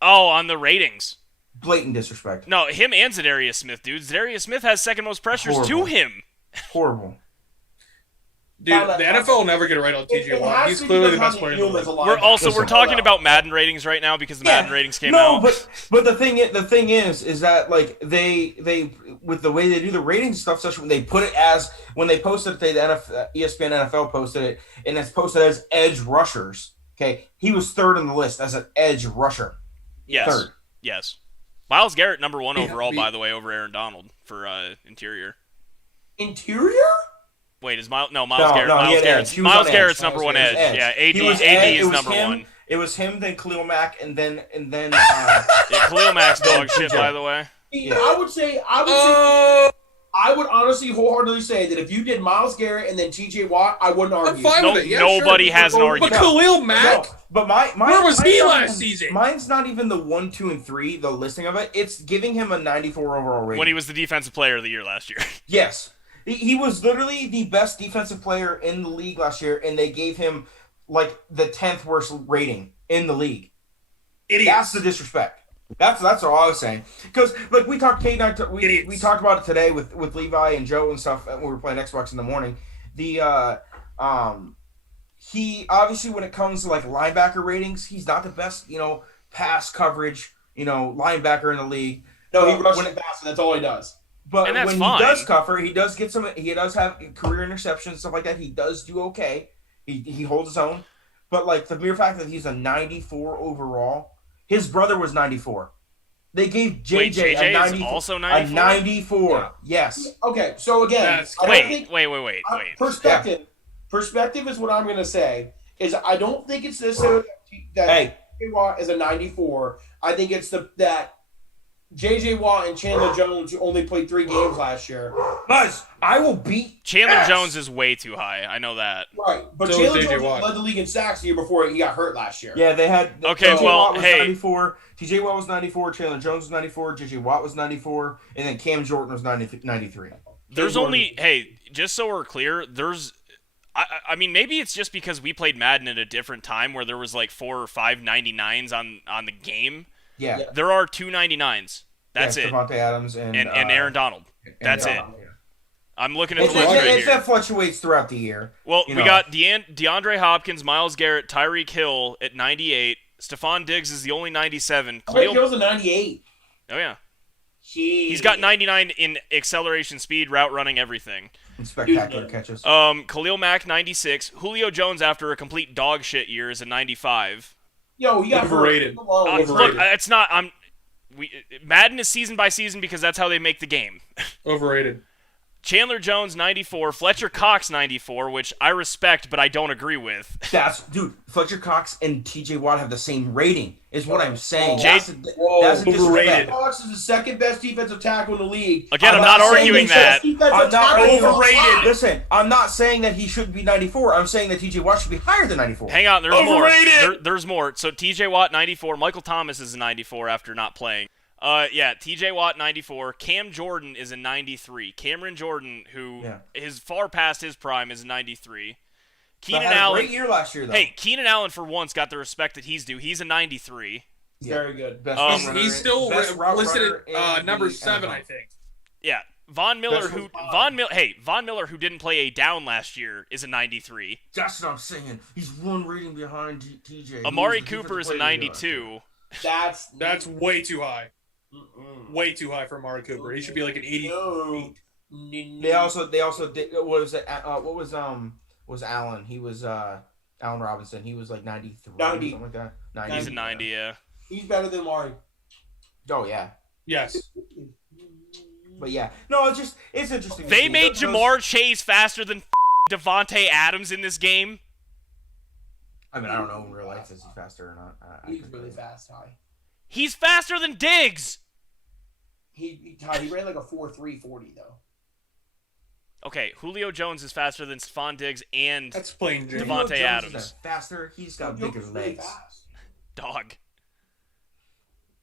Oh, on the ratings. Blatant disrespect. No, him and Zadarius Smith, dude. Zadarius Smith has second most pressures to him. Horrible. Dude, the NFL will never get it right on TJ Watt. He's clearly the best player in the league. We're talking about Madden ratings right now because the Madden ratings came out. But the thing is that they with the way they do the ratings stuff, such when they put it as when they posted it, the ESPN NFL posted it, and it's posted as edge rushers. Okay, he was third on the list as an edge rusher. Yes. Third. Yes. Myles Garrett, number 1 overall, by the way, over Aaron Donald for interior. Interior? Wait, is Myles Garrett's number 1 edge. Yeah, AD is number 1. It was him, then Khalil Mack, and then Khalil Mack's dog shit, by the way. Yeah. I would honestly wholeheartedly say that if you did Myles Garrett and then TJ Watt, I wouldn't argue. I'm fine with it. Yeah, nobody has an argument. But Khalil Mack? But where was he last season? Mine's not even the 1, 2, and 3, the listing of it. It's giving him a 94 overall rating. When he was the defensive player of the year last year. Yes. He was literally the best defensive player in the league last year, and they gave him, the 10th worst rating in the league. Idiots. That's the disrespect. That's all I was saying. Because, we talked, Kate and I, we talked about it today with Levi and Joe and stuff when we were playing Xbox in the morning. He, obviously, when it comes to, linebacker ratings, he's not the best, pass coverage, linebacker in the league. No, he rushes fast, and that's all he does. But when he does cover, he does get he does have career interceptions, stuff like that. He does do okay. He holds his own. But, the mere fact that he's a 94 overall, his brother was 94. They gave JJ a 94. Also 94? A 94. Yeah. Yes. Okay, so again, wait. Perspective is what I'm going to say. Is I don't think it's necessarily that Watt is a 94. I think it's that J.J. Watt and Chandler Jones only played 3 games last year. Guys, I will beat Chandler Jones is way too high. I know that. Right, but So Chandler is J.J. Jones Watt. led the league in sacks the year before he got hurt last year. Yeah, they had. Okay, T.J. well, Watt was hey. 94. T.J. Watt was 94. Chandler Jones was 94. J.J. Watt was 94. And then Cam Jordan was 93. There's only just so we're clear, there's I mean maybe it's just because we played Madden at a different time where there was like 4 or 5 99s on the game. Yeah. There are 2 99s. That's it. Devontae Adams and Aaron Donald. That's it. Donald, yeah. I'm looking at the It list right here. that fluctuates throughout the year. Well, you we know. got DeAndre Hopkins, Myles Garrett, Tyreek Hill at 98. Stephon Diggs is the only 97. Tyreek Hill's a 98. Oh yeah. Jeez. He's got 99 in acceleration, speed, route running, everything. And spectacular catches. Khalil Mack 96. Julio Jones after a complete dog shit year is a 95. Yo, he got Overrated. hurt. Come on. Look, it's not. Madden is season by season because that's how they make the game. Overrated. Chandler Jones 94. Fletcher Cox 94, which I respect, but I don't agree with. Dude, Fletcher Cox and T.J. Watt have the same rating, is what I'm saying. Jay- That's a disrespect. Overrated. Cox is the second best defensive tackle in the league. Again, I'm not saying arguing he's that. I'm not Overrated. Listen, I'm not saying that he should be 94. I'm saying that T.J. Watt should be higher than 94. Hang on, there's Overrated. more. There's more. So TJ Watt 94. Michael Thomas is a 94 after not playing. Yeah, TJ Watt 94. Cam Jordan is a 93. Cameron Jordan, who is far past his prime, is a 93. Keenan had Allen. a great year last year, though. Hey, Keenan Allen for once got the respect that he's due. He's a 93. Very good. Best Um, runner- He's still best route listed runner at in number the 7, NFL. I think. Yeah, Von Miller, Best who one. Von Miller, who didn't play a down last year, is a 93. That's what I'm saying. He's one rating behind T.J. Amari He was the Cooper is a defensive player of the year. 92. That's way too high. Way too high for Amari Cooper. He should be like an 88. They also did. What was it? What was Allen? He was Allen Robinson. He was like 93, 90. something like that. 90. He's a 90, yeah. He's better than Mari. Oh yeah, Yes. but yeah, no, it's interesting. to They see. made Those- Jamar Chase faster than Devontae Adams in this game. I mean, I don't know in real life if he's faster or not. I He's couldn't really tell you. fast, Ty. He's faster than Diggs. He ran like a 4.340 though. Okay, Julio Jones is faster than Stephon Diggs and That's plain Jane. Devontae Julio Jones Adams. is faster. He's got Julio bigger is really legs. fast. Dog.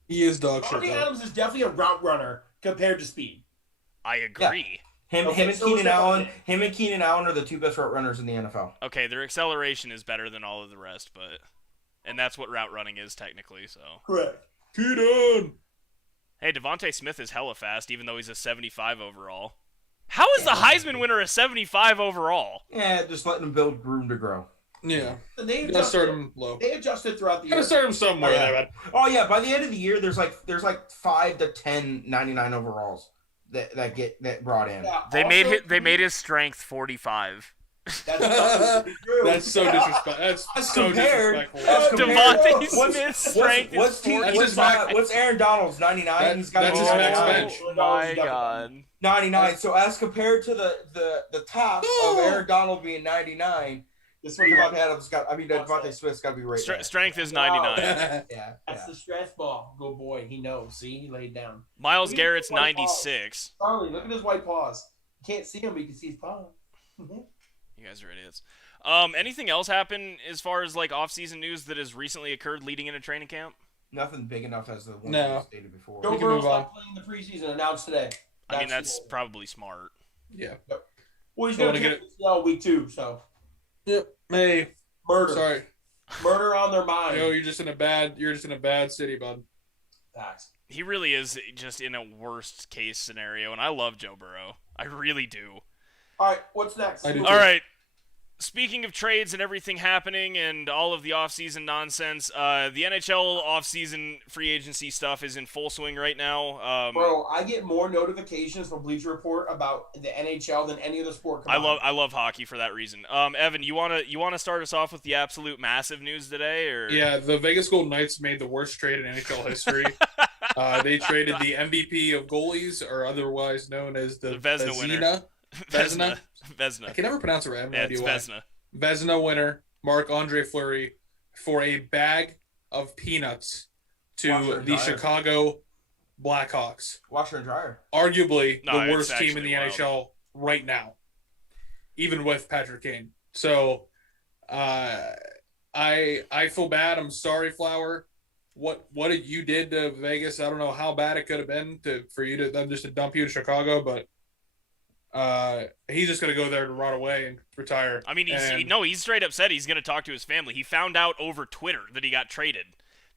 He is dog shit. Devontae though. Adams is definitely a route runner compared to speed. I agree. Him Okay, and so Keenan is Allen. Devontae. Him and Keenan Allen are the two best route runners in the NFL. Okay, their acceleration is better than all of the rest, and that's what route running is technically, so. Correct. Keenan! Hey, Devontae Smith is hella fast, even though he's a 75 overall. How is the Heisman winner a 75 overall? Yeah, just letting him build room to grow. Yeah. And they Gotta start adjusted, him low. they adjusted throughout the year. Gotta start him somewhere there, man. Oh yeah, by the end of the year, there's like 5 to 10 99 overalls that brought in. Yeah, They also, made his strength 45. That's not true. That's so disrespectful. That's As so compared- disrespectful. as compared- Devontae what's- Smith's strength What's is 40. what's Aaron Donald's 99? He's got That's to his be max 99. bench. Oh my god. 99. So as compared to the top of Aaron Donald being 99, This Devontae one, Adams Devontae Smith's got to be right there. Strength is 99. Yeah. that's the stress ball. Good boy. He knows. See, he laid down. Miles Look at Garrett's his white 96. Charlie, look at his white paws. You can't see him, but you can see his paw. You guys are idiots. Anything else happen as far as like off-season news that has recently occurred leading into training camp? Nothing big enough as the one No. we stated before. Joe can Burrow's move on. not playing the preseason announced today. I mean, that's the- probably smart. Yeah. well, he's I going wanna to get get it week 2, so Yep. Hey, murder. sorry. Murder on their mind. Yo, you're just in a bad city, bud. Facts. He really is just in a worst case scenario, and I love Joe Burrow. I really do. All right, what's next? I do All right. Speaking of trades and everything happening and all of the offseason nonsense, the NHL offseason free agency stuff is in full swing right now. Bro, I get more notifications from Bleacher Report about the NHL than any other sport. I combined. love hockey for that reason. Evan, you wanna start us off with the absolute massive news today, or Yeah, the Vegas Golden Knights made the worst trade in NHL history. They traded the MVP of goalies, or otherwise known as the Vezina winner. Vezina. I Vesna. can never pronounce it right. I have no Yeah, idea it's why. Vesna. Vezina winner Marc-Andre Fleury for a bag of peanuts to and the dryer. Chicago Blackhawks, Washer and dryer. arguably No, the it's worst team in the actually wild. NHL right now, even with Patrick Kane. So, I feel bad. I'm sorry, Flower. What you did to Vegas? I don't know how bad it could have been for you to them just to dump you to Chicago, but he's just gonna go there to run away and retire. I mean, he's straight up said he's going to talk to his family. He found out over Twitter that he got traded.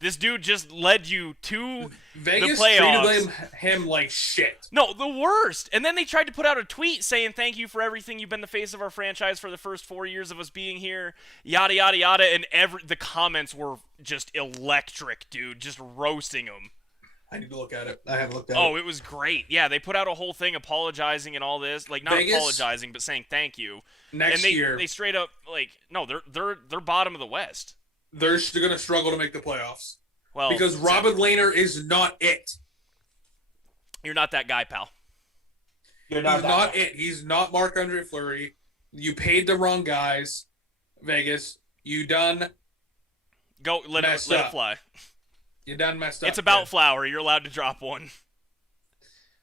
This dude just led you to Vegas the playoffs. treated him like shit. No, the worst. And then they tried to put out a tweet saying, "Thank you for everything. You've been the face of our franchise for the first 4 years of us being here." Yada yada yada. And the comments were just electric, dude. Just roasting him. I need to look at it. I haven't looked at it. Oh, it was great. Yeah, they put out a whole thing apologizing and all this, like not Vegas, apologizing, but saying thank you. Next year, they straight up no, they're bottom of the West. They're going to struggle to make the playoffs. Well, because Robin Lehner is not it. You're not that guy, pal. You're He's not guy. it. He's not Marc-Andre Fleury. You paid the wrong guys, Vegas. You done Go let it fly. You done messed up. It's about Flower. You're allowed to drop one.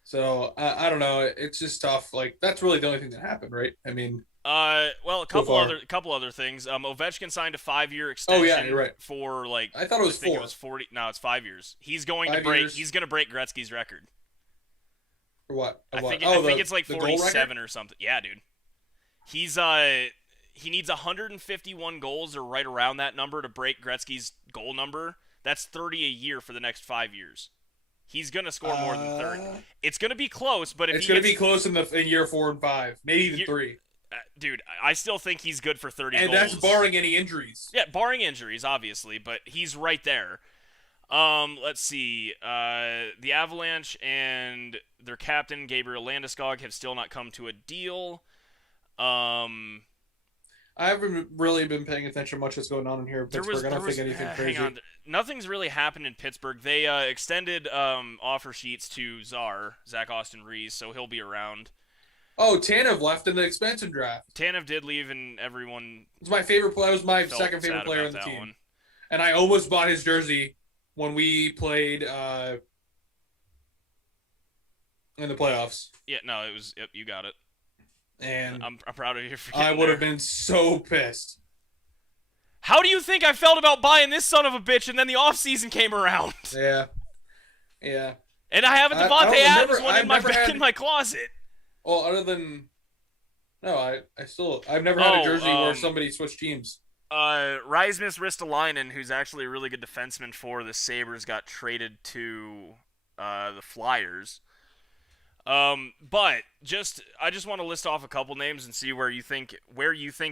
So I don't know. It's just tough. Like that's really the only thing that happened, right? I mean, well, a couple other things. Ovechkin signed a 5-year extension. Oh yeah, you're right. For like I thought it was I think 4. it was 40. No, it's 5 years. He's going 5 to break. years. He's going to break Gretzky's record. For what? I think the, it's like the goal record? 47 or something. Yeah, dude. He's he needs 151 goals or right around that number to break Gretzky's goal number. That's 30 a year for the next 5 years. He's gonna score more than 30. It's gonna be close, but it's gonna be close in year 4 and 5, maybe even 3. Dude, I still think he's good for 30 and goals. that's barring any injuries. Yeah, barring injuries, obviously, but he's right there. Let's see. The Avalanche and their captain Gabriel Landeskog have still not come to a deal. I haven't really been paying attention much what's going on in here in Pittsburgh. I don't think anything crazy. Hang on. Nothing's really happened in Pittsburgh. They extended offer sheets to Zach Austin Reese, so he'll be around. Oh, Tanev left in the expansion draft. Tanev did leave, and everyone. It's my favorite player. Was my second favorite player on the team, one. And I almost bought his jersey when we played in the playoffs. Yeah, no, it was. Yep, you got it. And I'm proud of you for I would have been so pissed. How do you think I felt about buying this son of a bitch, and then the offseason came around? Yeah. Yeah. And I have a Devontae Adams one in my closet. Well, other than... No, I've never had a jersey where somebody switched teams. Rasmus Ristolainen, who's actually a really good defenseman for the Sabres, got traded to the Flyers. But I just want to list off a couple names and see where you think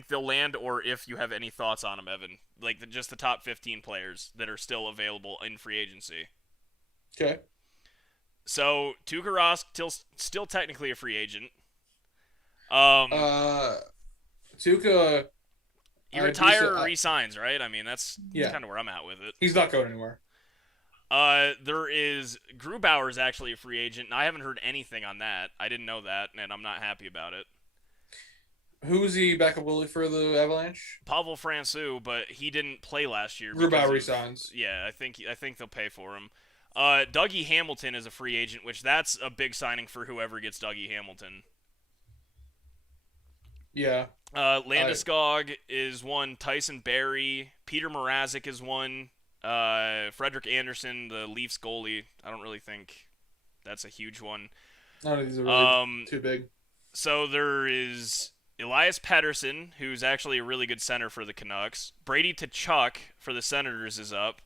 they'll land, or if you have any thoughts on them, Evan. Like just the top 15 players that are still available in free agency. Okay. So Tuukka Rask still technically a free agent. Tuukka. He retire or resigns, right? I mean that's kind of where I'm at with it. He's not going anywhere. There is Grubauer's actually a free agent, and I haven't heard anything on that. I didn't know that, and I'm not happy about it. Who's the backup goalie for the Avalanche? Pavel Francouz, but he didn't play last year. Grubauer resigns. Yeah, I think they'll pay for him. Dougie Hamilton is a free agent, which that's a big signing for whoever gets Dougie Hamilton. Yeah. Landeskog is one. Tyson Barrie, Peter Mrazek is one. Frederick Anderson, the Leafs goalie. I don't really think that's a huge one. None of these are really too big. So there is Elias Pettersson, who's actually a really good center for the Canucks. Brady Tkachuk for the Senators is up.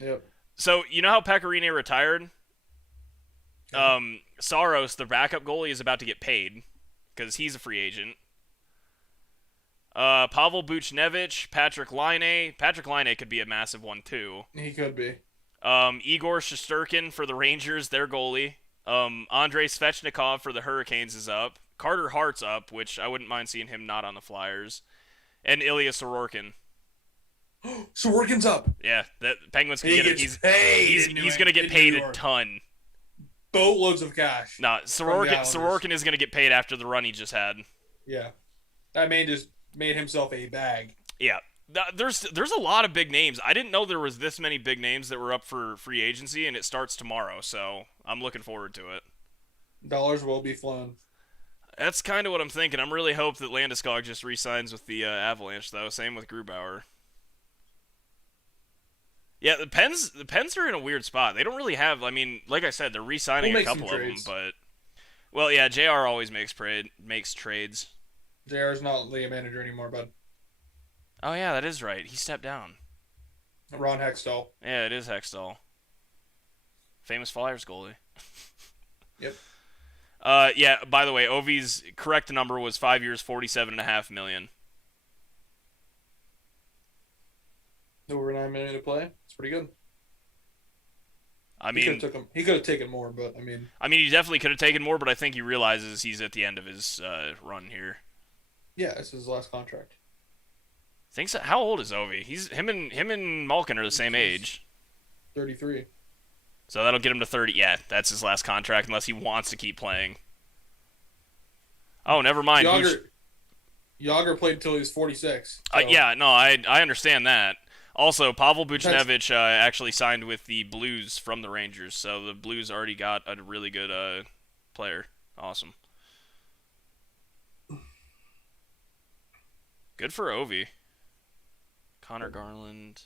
Yep. So you know how Pecorine retired? Saros, the backup goalie, is about to get paid because he's a free agent. Pavel Buchnevich, Patrick Laine. Patrick Laine could be a massive one too. He could be. Igor Shesterkin for the Rangers, their goalie. Andrei Svechnikov for the Hurricanes is up. Carter Hart's up, which I wouldn't mind seeing him not on the Flyers. And Ilya Sorokin. Sorokin's up. Yeah, the Penguins can get him. He's going to get paid a ton. Boatloads of cash. Nah, Sorokin is going to get paid after the run he just had. Yeah. That man just made himself a bag. Yeah. There's a lot of big names. I didn't know there was this many big names that were up for free agency, and it starts tomorrow, so I'm looking forward to it. Dollars will be flown. That's kind of what I'm thinking. I'm really hope that Landeskog just re-signs with the Avalanche, though. Same with Grubauer. Yeah, the Pens are in a weird spot. They don't really have. I mean, like I said, they're re-signing a couple of them, but well, yeah, JR always makes trades. JR's not league manager anymore, bud. Oh yeah, that is right. He stepped down. Ron Hextall. Yeah, it is Hextall. Famous Flyers goalie. Yep. Yeah, by the way, Ovi's correct number was 5 years, $47.5 million. Over $9 million to play. It's pretty good. I mean, he could have taken more, but I mean, he definitely could have taken more, but I think he realizes he's at the end of his run here. Yeah, this is his last contract. Thinks how old is Ovi? Him and Malkin are the same age. 33. So that'll get him to 30. Yeah, that's his last contract unless he wants to keep playing. Oh, never mind. Yager played until he was 46. So. Yeah, no, I understand that. Also, Pavel Buchnevich actually signed with the Blues from the Rangers, so the Blues already got a really good player. Awesome. Good for Ovi. Connor Garland.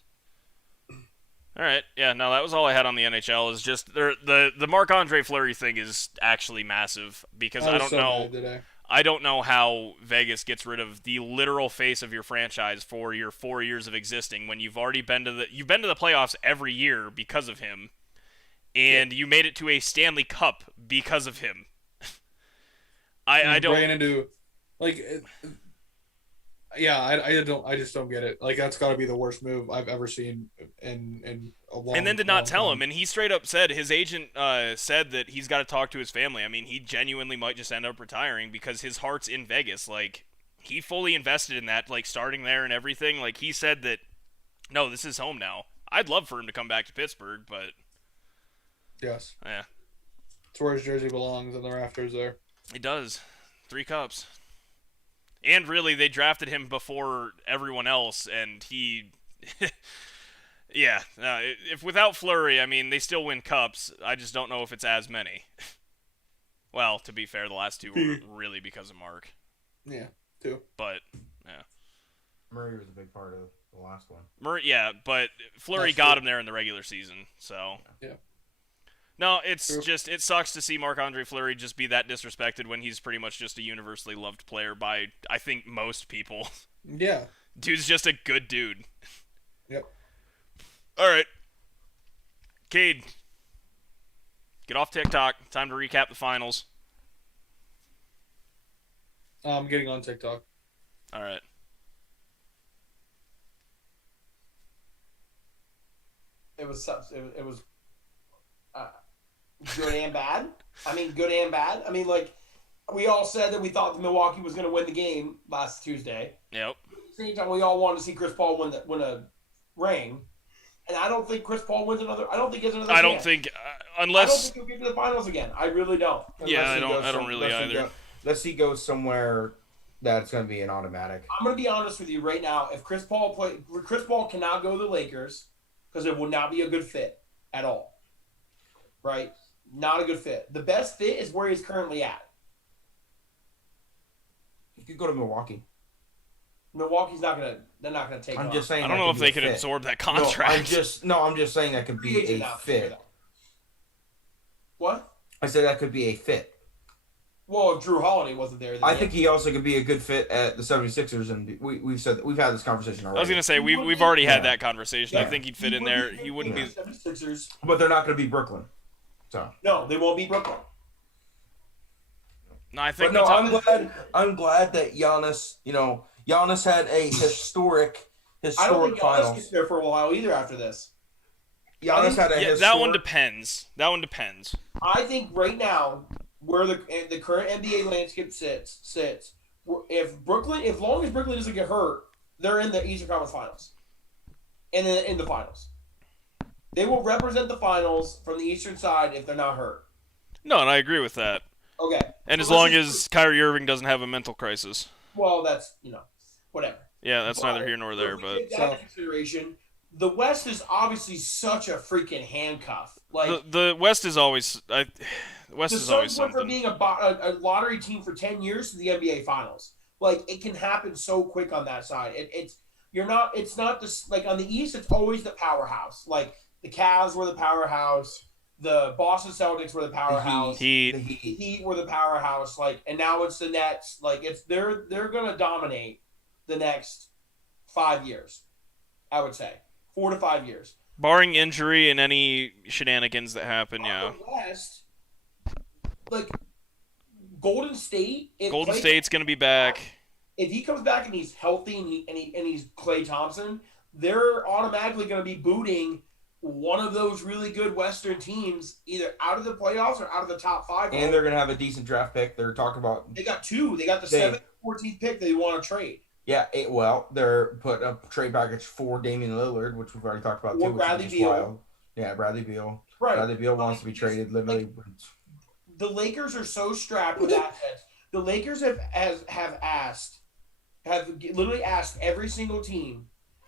All right, yeah, no, that was all I had on the NHL. Is just the Marc-Andre Fleury thing is actually massive because I don't know how Vegas gets rid of the literal face of your franchise for your 4 years of existing when you've already been to the playoffs every year because of him, and you made it to a Stanley Cup because of him. I don't. Ran into, like, yeah, I just don't get it. Like, that's got to be the worst move I've ever seen in a long. And then to not tell him, and he straight up said his agent said that he's got to talk to his family. I mean, he genuinely might just end up retiring because his heart's in Vegas. Like, he fully invested in that, like starting there and everything. Like, he said that, no, this is home now. I'd love for him to come back to Pittsburgh, but yes, yeah, it's where his jersey belongs in the rafters there. It does. 3 cups. And really, they drafted him before everyone else, and he... yeah, if without Fleury, I mean, they still win cups. I just don't know if it's as many. Well, to be fair, the last 2 were really because of Mark. Yeah, 2. But, yeah. Murray was a big part of the last one. Yeah, but Fleury got him there in the regular season, so... Yeah. No, it's just, it sucks to see Marc-Andre Fleury just be that disrespected when he's pretty much just a universally loved player by, I think, most people. Yeah. Dude's just a good dude. Yep. All right. Cade, get off TikTok. Time to recap the finals. I'm getting on TikTok. All right. It was good and bad. Good and bad. Like, we all said that we thought Milwaukee was going to win the game last Tuesday. Yep. At the same time, we all wanted to see Chris Paul win a ring. And I don't think Chris Paul wins another. I don't think he has another chance. I don't think, unless... I don't think he'll get to the finals again. I really don't. Yeah, I don't really either. Let's see go somewhere that's going to be an automatic. I'm going to be honest with you right now. If Chris Paul cannot go to the Lakers because it will not be a good fit at all. Right? Not a good fit. The best fit is where he's currently at. You could go to Milwaukee. Milwaukee's not gonna. They're not gonna take. I'm just saying. I don't know if they could absorb that contract. I'm just saying that could be a fit. What? I said that could be a fit. Well, if Drew Holiday wasn't there, I think he also could be a good fit at the 76ers, and we've had this conversation already. I was gonna say we've already had that conversation. Yeah. I think he'd fit in there. He wouldn't be 76ers, but they're not gonna be Brooklyn. So no, they won't be Brooklyn. No, I think. But no, I'm glad that Giannis. Giannis had a historic I don't think finals. Giannis gets there for a while either after this. Giannis had a historic... That one depends. I think right now, where the current NBA landscape sits, if long as Brooklyn doesn't get hurt, they're in the Eastern Conference Finals. And then in the finals. They will represent the finals from the Eastern side if they're not hurt. No, and I agree with that. Okay. And as long as Kyrie Irving doesn't have a mental crisis. Well, that's, whatever. Yeah, that's neither But here nor there, if we but take that into consideration, the West is obviously such a freaking handcuff. Like the West is always the West the is always Suns went from something. being a lottery team for 10 years to the NBA Finals. Like it can happen so quick on that side. It's not this like on the East. It's always the powerhouse. Like the Cavs were the powerhouse. The Boston Celtics were the powerhouse. Heat. The Heat were the powerhouse. Like and now it's the Nets. Like they're gonna dominate the next 5 years. I would say 4 to 5 years. Barring injury and any shenanigans that happen, yeah. On the West, like Golden State. Golden State's gonna be back. If he comes back and he's healthy and he's Klay Thompson, they're automatically going to be booting one of those really good Western teams either out of the playoffs or out of the top 5. And they're going to have a decent draft pick. They're talking about. They got 2. They got the 7th, 14th pick they want to trade. Yeah, they're putting a trade package for Damian Lillard, which we've already talked about Or too. Bradley Beal. Wild. Yeah, Bradley Beal. Right. Bradley Beal wants to be traded literally. The Lakers are so strapped with assets. The Lakers have literally asked every single team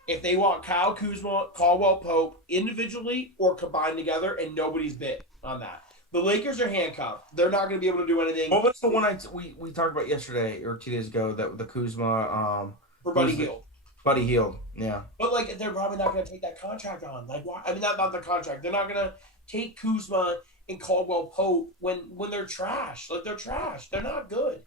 if they want Kyle Kuzma, Caldwell Pope individually or combined together, and nobody's bid on that. The Lakers are handcuffed. They're not going to be able to do anything. What was the one we talked about yesterday or 2 days ago that the Kuzma for Buddy Hield. Buddy Hield, yeah. But like they're probably not going to take that contract on. Like why? I mean, not the contract. They're not going to take Kuzma and Caldwell Pope when they're trash. Like they're trash. They're not good.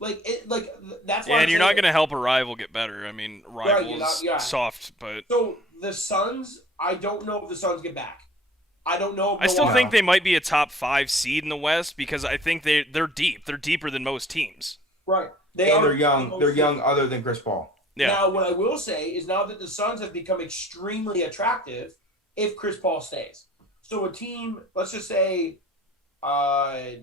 That's why. Yeah, and you're not going to help a rival get better. I mean, rivals soft, but so the Suns. I don't know if the Suns get back. I don't know. I still think they might be a top 5 seed in the West because I think they're deep. They're deeper than most teams. Right. They're young. They're young, other than Chris Paul. Yeah. Now, what I will say is now that the Suns have become extremely attractive, if Chris Paul stays. So a team, let's just say, I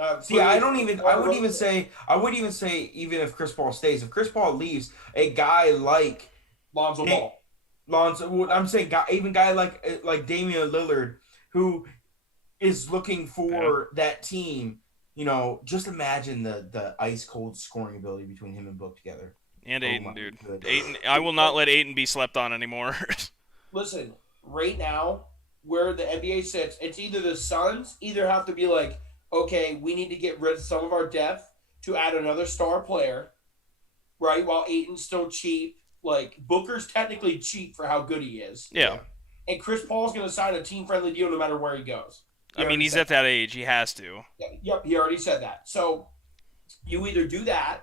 wouldn't even say even if Chris Paul stays. If Chris Paul leaves, a guy like Lonzo Ball. I'm saying guy like Damian Lillard, who is looking for that team. You know, just imagine the ice cold scoring ability between him and Book together. And Ayton, dude. Ayton, I will not let Ayton be slept on anymore. Listen, right now, where the NBA sits, it's either the Suns either have to be like, okay, we need to get rid of some of our depth to add another star player, right? While Ayton's still cheap. Like, Booker's technically cheap for how good he is. Yeah. And Chris Paul's going to sign a team-friendly deal no matter where he goes. I mean, he's at that age. He has to. Yep, he already said that. So, you either do that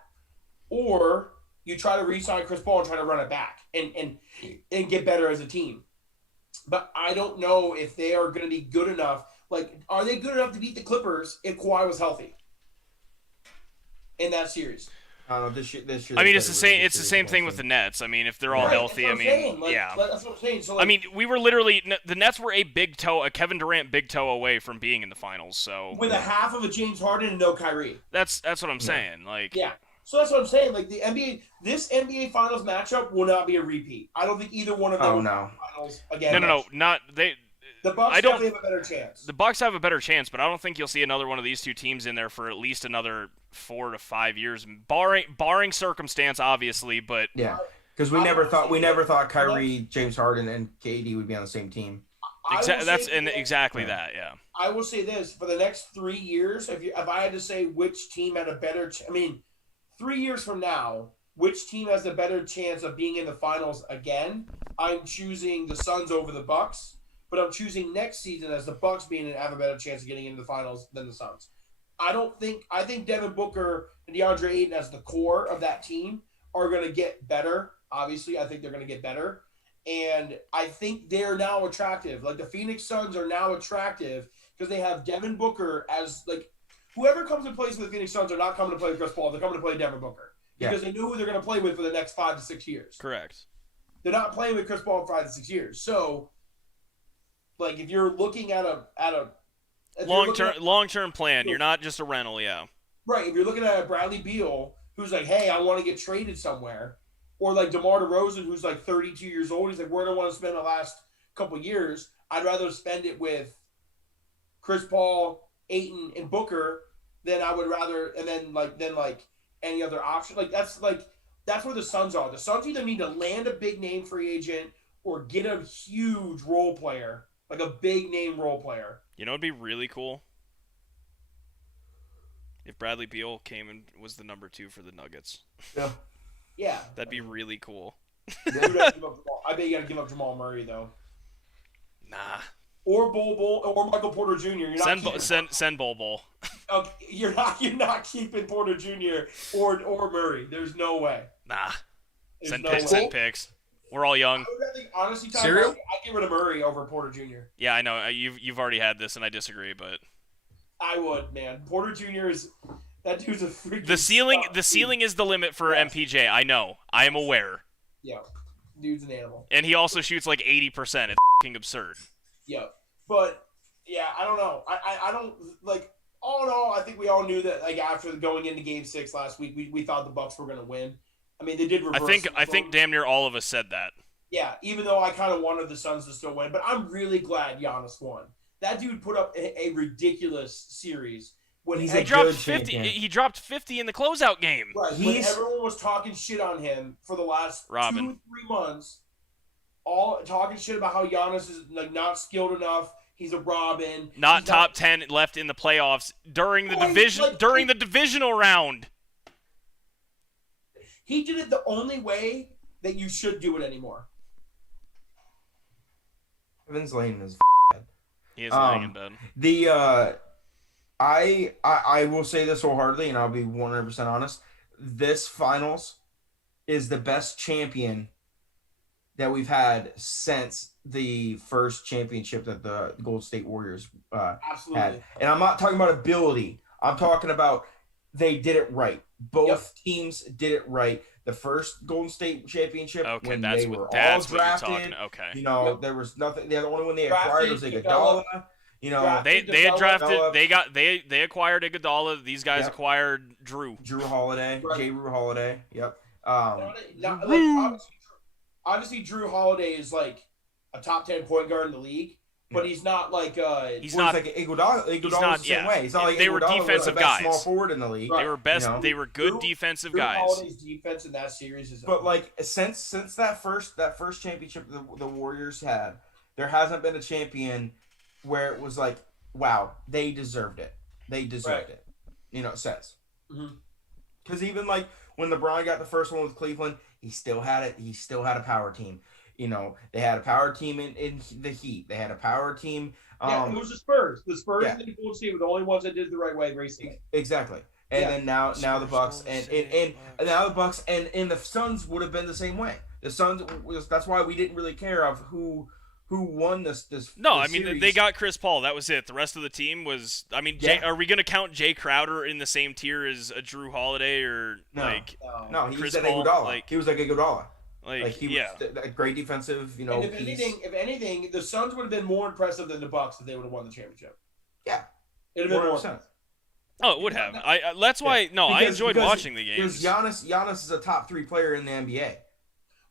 or you try to re-sign Chris Paul and try to run it back and get better as a team. But I don't know if they are going to be good enough. Like, are they good enough to beat the Clippers if Kawhi was healthy in that series? This year. I mean, it's the same. It's the same thing with the Nets. I mean, if they're all healthy, I mean, yeah. That's what I'm saying. So, I mean, we were literally the Nets were a Kevin Durant big toe away from being in the finals. So with a half of a James Harden and no Kyrie. That's what I'm saying. Like, yeah. So that's what I'm saying. Like this NBA Finals matchup will not be a repeat. I don't think either one of them will be finals again. No, not they. The Bucks definitely have a better chance. The Bucks have a better chance, but I don't think you'll see another one of these two teams in there for at least another 4 to 5 years, barring circumstance, obviously. But yeah, because we never thought Kyrie, James Harden, and KD would be on the same team. Exactly that. Yeah. I will say this: for the next 3 years, if I had to say which team had a better, 3 years from now, which team has a better chance of being in the finals again? I'm choosing the Suns over the Bucks. But I'm choosing next season as the Bucks have a better chance of getting into the finals than the Suns. I think Devin Booker and DeAndre Ayton as the core of that team are going to get better. Obviously, I think they're going to get better. And I think they're now attractive. Like the Phoenix Suns are now attractive because they have Devin Booker as like whoever comes and plays for the Phoenix Suns are not coming to play with Chris Paul. They're coming to play Devin Booker because they know who they're going to play with for the next 5 to 6 years. Correct. They're not playing with Chris Paul for 5 to 6 years. So, like, if you're looking at a long-term plan, you're not just a rental, yeah. Right. If you're looking at a Bradley Beal who's like, hey, I want to get traded somewhere, or like DeMar DeRozan who's like 32 years old, he's like, where do I want to spend the last couple years? I'd rather spend it with Chris Paul, Ayton, and Booker than I would rather, and then like any other option. Like that's like That's where the Suns are. The Suns either need to land a big name free agent or get a huge role player, like a big name role player. You know, it'd be really cool if Bradley Beal came and was the number 2 for the Nuggets. Yeah. That'd be really cool. I bet you got to give up Jamal Murray though. Nah. Or or Michael Porter Jr. You're not send Bol. Okay, you're not keeping Porter Jr. or Murray. There's no way. Nah. Send way. picks. We're all young. Honestly, Cereal? I'd get rid of Murray over Porter Jr. Yeah, I know. You've already had this, and I disagree, but I would, man. Porter Jr. that dude's a freaking. The ceiling is the limit for MPJ. I know. I am aware. Yeah, dude's an animal. And he also shoots like 80%. It's fucking absurd. Yeah, but yeah, I don't know. I don't like. All in all, I think we all knew that. Like after going into Game 6 last week, we thought the Bucks were going to win. I mean, they did reverse. I think damn near all of us said that. Yeah, even though I kind of wanted the Suns to still win, but I'm really glad Giannis won. That dude put up a ridiculous series when He's he a dropped good 50. champion. He dropped 50 in the closeout game. right, when everyone was talking shit on him for the last 2-3 months, all talking shit about how Giannis is like not skilled enough. He's a Robin. Not top 10 left in the playoffs during the the divisional round. He did it the only way that you should do it anymore. Evan's laying his bed. He is laying in bed. I will say this wholeheartedly, and I'll be 100% honest. This finals is the best champion that we've had since the first championship that the Golden State Warriors Absolutely. had. And I'm not talking about ability. I'm talking about they did it right. Both teams did it right. The first Golden State championship, when they were all drafted, okay. You know, there was nothing. The only one they acquired was Iguodala. You know, they had drafted. They acquired Iguodala. These guys acquired Drew Holiday, J. Rue Holiday. Yep. Obviously, Drew Holiday is like a top 10 point guard in the league, but he's not like he's not like Iguodala. Iguodala's the same way. He's not like they were defensive guys. Small forward in the league. They were best. You know? They were good defensive guys. Drew Holiday's defense in that series is. But like since that first championship the Warriors had, there hasn't been a champion where it was like, wow, they deserved it. They deserved it. You know, it says. Because even like when LeBron got the first one with Cleveland, he still had it. He still had a power team. You know, they had a power team in the Heat. They had a power team. It was the Spurs. The Spurs and the Golden State were the only ones that did it the right way recently. Exactly. And then now the Bucks and now the Bucks and the Suns would have been the same way. The Suns that's why we didn't really care of who won this. No, I mean series. they got Chris Paul. That was it. The rest of the team was. I mean, are we gonna count Jay Crowder in the same tier as a Drew Holiday or no, he Chris was Paul? Iguodala. He was like Iguodala. Like he was a great defensive, you know. And if anything, the Suns would have been more impressive than the Bucks if they would have won the championship. Yeah, it'd have been more. Oh, it would have. That's why. No, I enjoyed watching the games. Because Giannis is a top 3 player in the NBA.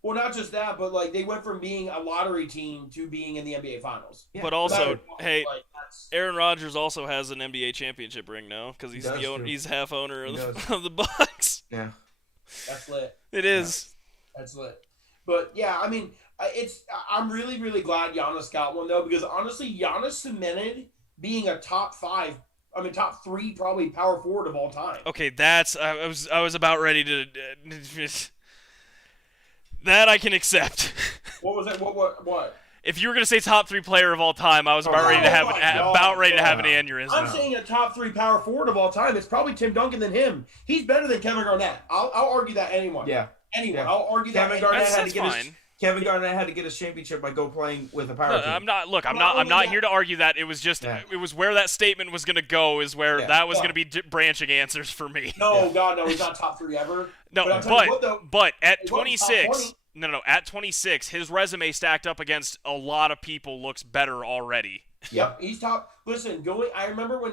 Well, not just that, but like they went from being a lottery team to being in the NBA Finals. Yeah. But also, Aaron Rodgers also has an NBA championship ring now because he's half owner of the Bucks. Yeah, that's lit. It is. That's lit. But yeah, I mean, I'm really, really glad Giannis got one though, because honestly, Giannis cemented being a top 3 probably power forward of all time. Okay, I was about ready to. That I can accept. What was that? What? If you were gonna say top 3 player of all time, I was about ready to have an aneurysm. I'm saying a top 3 power forward of all time. It's probably Tim Duncan than him. He's better than Kevin Garnett. I'll argue that anyone. Yeah. I'll argue that. Kevin Garnett had to get his championship by playing with a power team. I'm not here to argue that. It was just it was where that statement was gonna go is where that was gonna be branching answers for me. No, God, no, he's not top 3 ever. No, but at 26. No. At 26, his resume stacked up against a lot of people looks better already. Yep, he's top. Listen, I remember when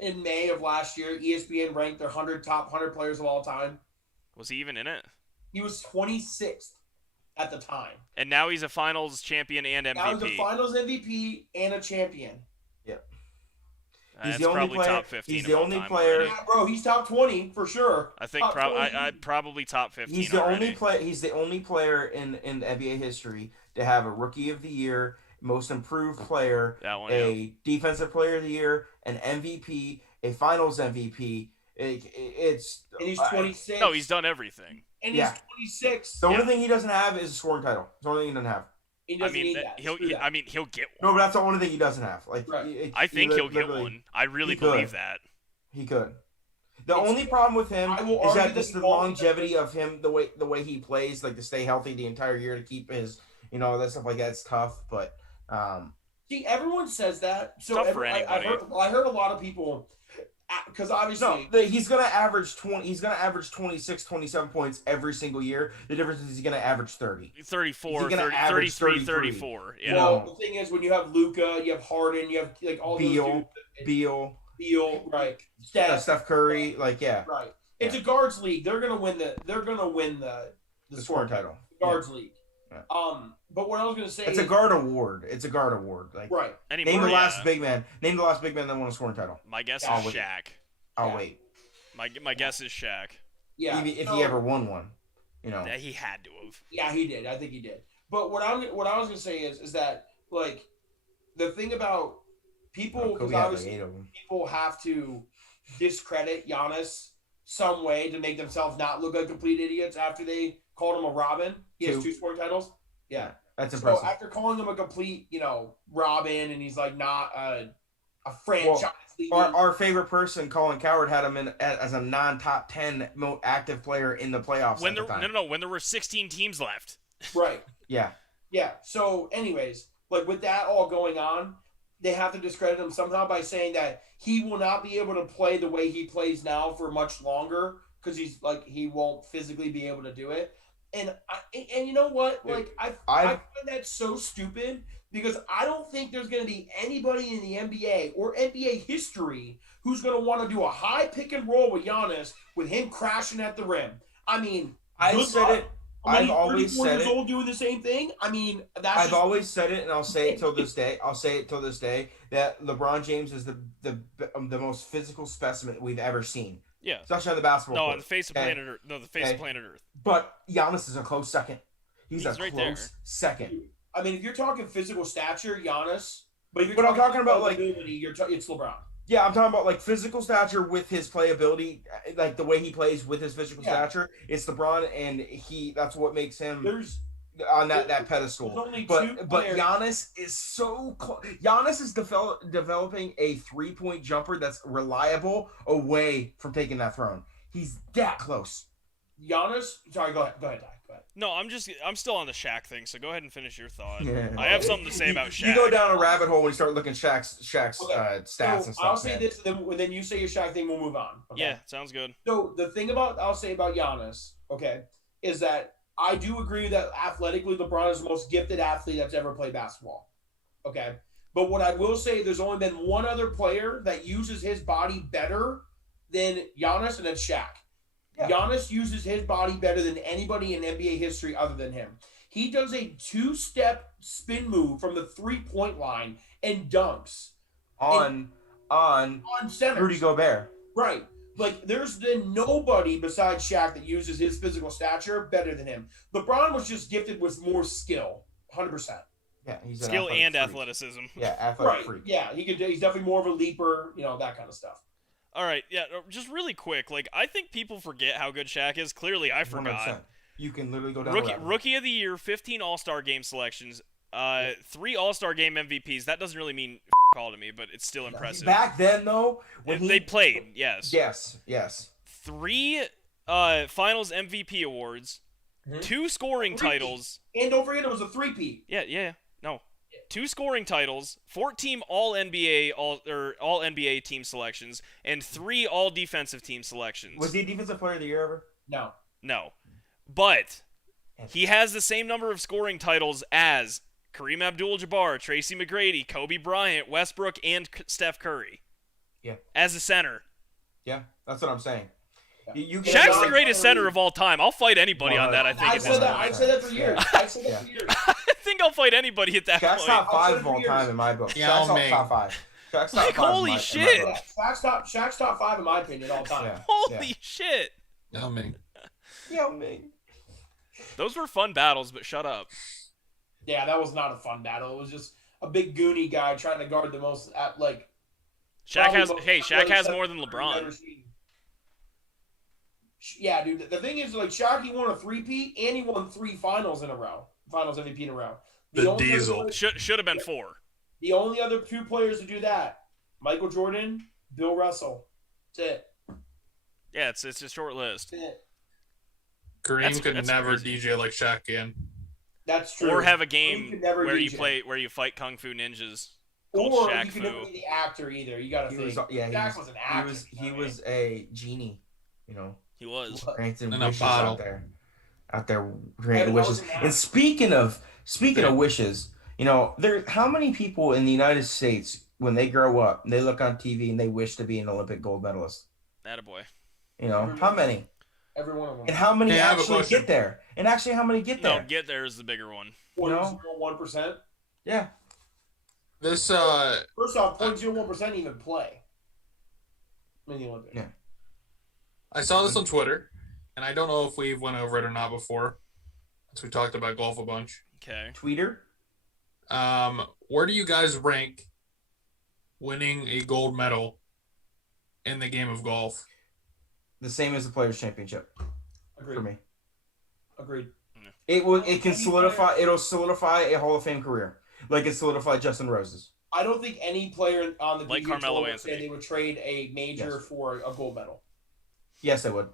in May of last year, ESPN ranked their top 100 players of all time. Was he even in it? He was 26th at the time. And now he's a Finals champion and MVP. Now he's a Finals MVP and a champion. Yep. That's the only probably player. top 15 He's of the all only time player. already. Yeah, bro, he's top 20 for sure. I think Top 20. I'd probably top 15 He's the already. only play. He's the only player in NBA history to have a Rookie of the Year, Most Improved Player, That one, a Defensive Player of the Year, an MVP, a Finals MVP. It's And he's 26. No, he's done everything. And Yeah. he's 26. The only Yeah. thing he doesn't have is a scoring title. It's the only thing he doesn't have. He I doesn't mean, need that. Screw that. he'll get No, one. but that's the only thing he doesn't have. Like, Right. I think he'll get literally- one. I really he could. believe that. He could. The It's- only problem with him I will is argue that that just he the won't be longevity of him, the way he plays, like to stay healthy the entire year to keep his, that stuff like that's tough. But See, everyone says that. So Tough for I heard a lot of people, because obviously, he's gonna average 20. He's gonna average 26, 27 points every single year. The difference is he's gonna average 30. 34, He's gonna 30, average 33, 33. 34. Yeah. well, the thing is, when you have Luka, you have Harden, you have like all those dudes. Beal, Right? Steph Curry, right. It's a guards league. They're gonna win the The scoring title. guards league. Yeah. But what I was gonna say It's is, a guard award. Like right. Anymore, name the yeah. last big man. Name the last big man that won a scoring title. My guess is I'll wait. Shaq. I'll Yeah. wait. My guess is Shaq. Yeah. If So- he ever won one, Yeah, he had to have. Yeah, he did. I think he did. But what I was gonna say is that like the thing about people, because Kobe had like obviously 8 of them. people have to discredit Giannis some way to make themselves not look like complete idiots after they called him a Robin. He has 2 scoring titles. Yeah. That's So impressive. after calling him a complete, Robin, and he's like not a franchise league. Our favorite person, Colin Coward, had him as a non-top 10 active player in the playoffs. When at the time. when there were 16 teams left. Right. Yeah. Yeah. So, anyways, like with that all going on, they have to discredit him somehow by saying that he will not be able to play the way he plays now for much longer because he won't physically be able to do it. And you know what? Like I find that so stupid because I don't think there's going to be anybody in the NBA or NBA history who's going to want to do a high pick and roll with Giannis with him crashing at the rim. I mean, I've said it. I've always 34 said years it. old doing the same thing. I mean, I've always said it, and I'll say it till this day. That LeBron James is the most physical specimen we've ever seen, Yeah. especially on the basketball No, court. on the face of planet Earth. No, the face of planet Earth. But Giannis is a close second. He's a right close there. second. I mean, if you're talking physical stature, Giannis. But if you're But I'm talking about, like- ability, it's LeBron. Yeah, I'm talking about like physical stature with his playability, like the way he plays with his physical stature. It's LeBron, and that's what makes him There's on that pedestal. there's only But 2 but players. Giannis is so close. Giannis is developing a 3-point jumper that's reliable away from taking that throne. He's that close. Giannis. Sorry, go ahead, Ty. Go ahead. No, I'm still on the Shaq thing, so go ahead and finish your thought. Yeah. I have something to say about Shaq. You go down a rabbit hole when you start looking Shaq's Okay. stats So and stuff. I'll say man. this, then you say your Shaq thing. We'll move on. Okay? Yeah, sounds good. So the thing I'll say about Giannis, okay, is that I do agree that athletically LeBron is the most gifted athlete that's ever played basketball. Okay. But what I will say, there's only been one other player that uses his body better than Giannis, and that's Shaq. Yeah. Giannis uses his body better than anybody in NBA history other than him. He does a 2-step spin move from the 3-point line and dunks on center. Rudy Gobert. Right. Like, there's been nobody besides Shaq that uses his physical stature better than him. LeBron was just gifted with more skill, 100%. Yeah, he's an Skill athletic and freak. athleticism. Yeah, athletic Right. freak. Yeah, he's definitely more of a leaper, that kind of stuff. All right, yeah, just really quick. Like, I think people forget how good Shaq is. Clearly, I 100%. forgot. You can literally go down a rabbit hole. Rookie of the year, 15 All-Star game selections, 3 All-Star game MVPs. That doesn't really mean all to me, but it's still impressive. Back then, though, when They played, yes. Yes. 3 Finals MVP awards, 2 scoring titles. And don't forget, it was a 3-peat. Yeah. No. 2 scoring titles, 14 All-NBA All-NBA team selections, and 3 All-Defensive team selections. Was he Defensive Player of the Year ever? No. But he has the same number of scoring titles as Kareem Abdul-Jabbar, Tracy McGrady, Kobe Bryant, Westbrook, and Steph Curry. Yeah. As a center. Yeah, that's what I'm saying. You can Shaq's the greatest center of all time. I'll fight anybody on that, I think. I've said that for years. I think I'll fight anybody at that Shaq's point. top 5 of all time in my book. Yao Shaq's Ming. top 5. Shaq's top Like, five in holy my- in my shit. book. Yeah, Shaq's top 5 in my opinion all time. Yeah. Holy shit. I mean, Yo, man. Those were fun battles, but shut up. Yeah, that was not a fun battle. It was just a big goony guy trying to guard the most Shaq has probably Shaq has most more than I've ever LeBron. seen. Yeah, dude. The thing is, like, Shaq, he won a 3-peat and he won 3 finals in a row. Finals MVP in a row. The only other Diesel. player- Should have been 4. The only other 2 players to do that, Michael Jordan, Bill Russell. That's it. Yeah, it's a short list. That's it. Kareem could that's never crazy. DJ like Shaq can. That's true. Or have a He game could never where DJ. you fight kung fu ninjas. Called Or Shaq he could Fu. never be the actor either. You gotta He think. was, yeah, Shaq was an actor. he was a genie, He was. granting In a wishes bottle. out there Yeah, granting but that wishes. was an And speaking of wishes, how many people in the United States when they grow up, they look on TV and they wish to be an Olympic gold medalist? Attaboy. How many? Every one of them. And how many Hey, I have a actually question. get there? And actually, how many get No, there? get there is the bigger one. 0.01%. Yeah. This First off, 0.01% even play in the Olympics. Yeah. I saw this on Twitter, and I don't know if we've went over it or not before, since we talked about golf a bunch. Okay. Tweeter. Where do you guys rank winning a gold medal in the game of golf? The same as the Players' Championship Agreed. for me. Agreed. It'll solidify a Hall of Fame career, like it solidified Justin Rose's. I don't think any player on the Like PGA Carmelo Tour would Anthony. say they would trade a major Yes. for a gold medal. Yes, I would.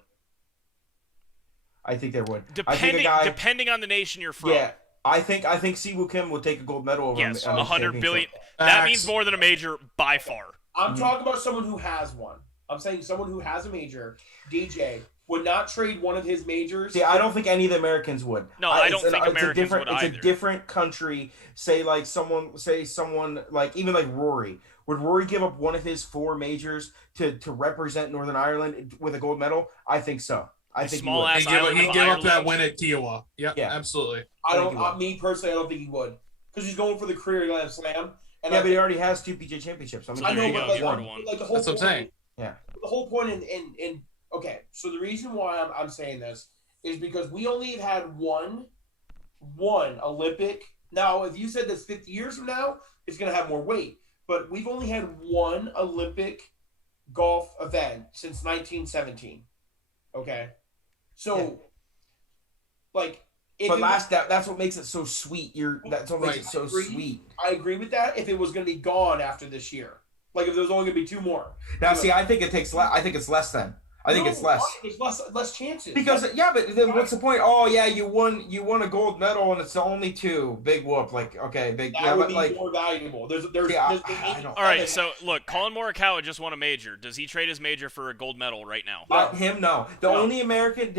I think they would. I think Depending on the nation you're from. Yeah, I think Siwoo Kim will take a gold medal over Yes, a 100 billion. championship. That Facts. means more than a major by far. I'm talking about someone who has one. I'm saying someone who has a major. DJ would not trade one of his majors. See, I don't think any of the Americans would. No, I don't think it's Americans would It's either. a different country. Say someone like even like Rory. Would Rory give up one of his 4 majors to represent Northern Ireland with a gold medal? I think so. I think Small he would. ass- He'd Island give of up Ireland. that win at Kiowa. Yep, Yeah. absolutely. I think don't. he would. Me personally, I don't think he would because he's going for the career Grand Slam. And Yeah, I but he already has 2 PGA championships. So I there know, you but go. like, Get rid of one. like the whole That's what I'm saying. Yeah. The whole point in okay, so the reason why I'm saying this is because we only have had one Olympic. Now, if you said this 50 years from now, it's going to have more weight. But we've only had one Olympic golf event since 1917. Okay, so like, if But it- that's what makes it so sweet. That's what makes Right. it so Agree. sweet. I agree with that. If it was going to be gone after this year, like if there was only going to be 2 more. Now, see, I think it takes. I think it's less then. I think No, it's less. why? There's less chances. Because but then what's the point? Oh yeah, you won a gold medal and it's only 2. Big whoop. Like okay, big that yeah, would but be like more valuable. There's Yeah, there's I don't- All right, so look, Colin Morikawa just won a major. Does he trade his major for a gold medal right now? him no. The No. only American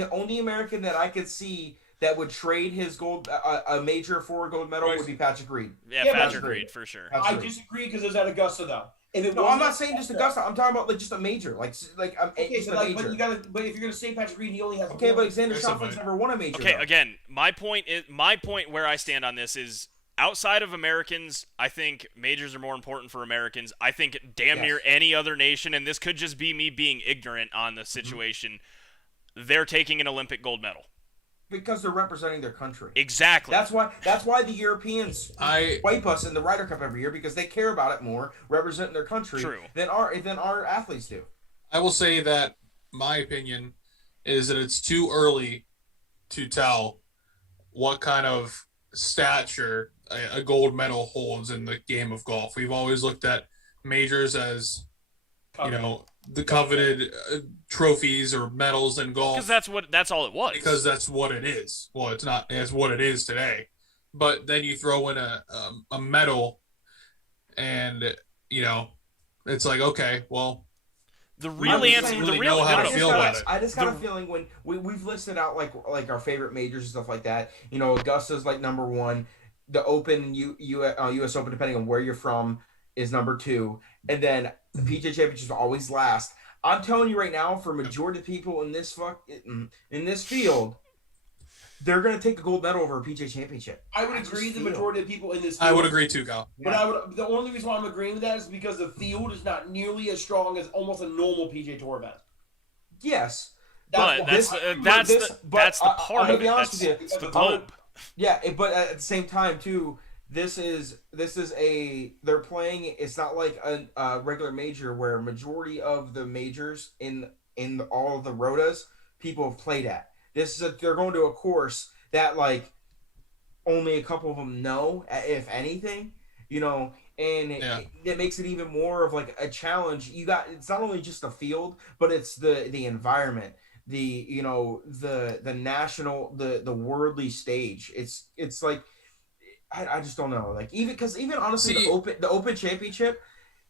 that I could see that would trade his gold a major for a gold medal would be Patrick Reed. Yeah, Yeah, Patrick but- Reed for sure. Patrick I Reed. disagree because it was at Augusta though. If it No, wasn't I'm not saying just Augusta. I'm talking about like just a major, like Okay, just so a like, major. but if you're gonna say Patrick Reed, he only has Okay, one. but Alexander There's Schauffele's somebody. never won a major. Okay, though. again, my point where I stand on this is outside of Americans, I think majors are more important for Americans. I think damn Yes. near any other nation, and this could just be me being ignorant on the situation, they're taking an Olympic gold medal. Because they're representing their country. Exactly. That's why the Europeans I wipe us in the Ryder Cup every year because they care about it more, representing their country True. than our athletes do. I will say that my opinion is that it's too early to tell what kind of stature a gold medal holds in the game of golf. We've always looked at majors as, the coveted trophies or medals in golf because that's all it was. because that's what it is. Well, it's not. It's what it is today. But then you throw in a medal, and it's like, okay, well, the real I'm just answer, saying, the really real know how no, to no, feel no, about it. I just got a feeling when we've listed out like our favorite majors and stuff like that. Augusta's like number 1. The Open, U.S. Open, depending on where you're from, is number 2, and then the PGA Championship is always last. I'm telling you right now, for majority of people in this field, they're going to take the gold medal over a PJ championship. I would agree the majority of people in this field. I would agree too, Kyle. But the only reason why I'm agreeing with that is because the field is not nearly as strong as almost a normal PJ Tour event. Yes. But that's the part I'm gonna of be it. honest That's with you. the globe. Yeah, but at the same time too, this is they're playing. It's not like a regular major where majority of the majors in all of the rotas people have played at. They're going to a course that like only a couple of them know, if anything, and it makes it even more of like a challenge. It's not only just the field, but it's the environment, the national, the worldly stage. It's like I just don't know, like even honestly the open championship,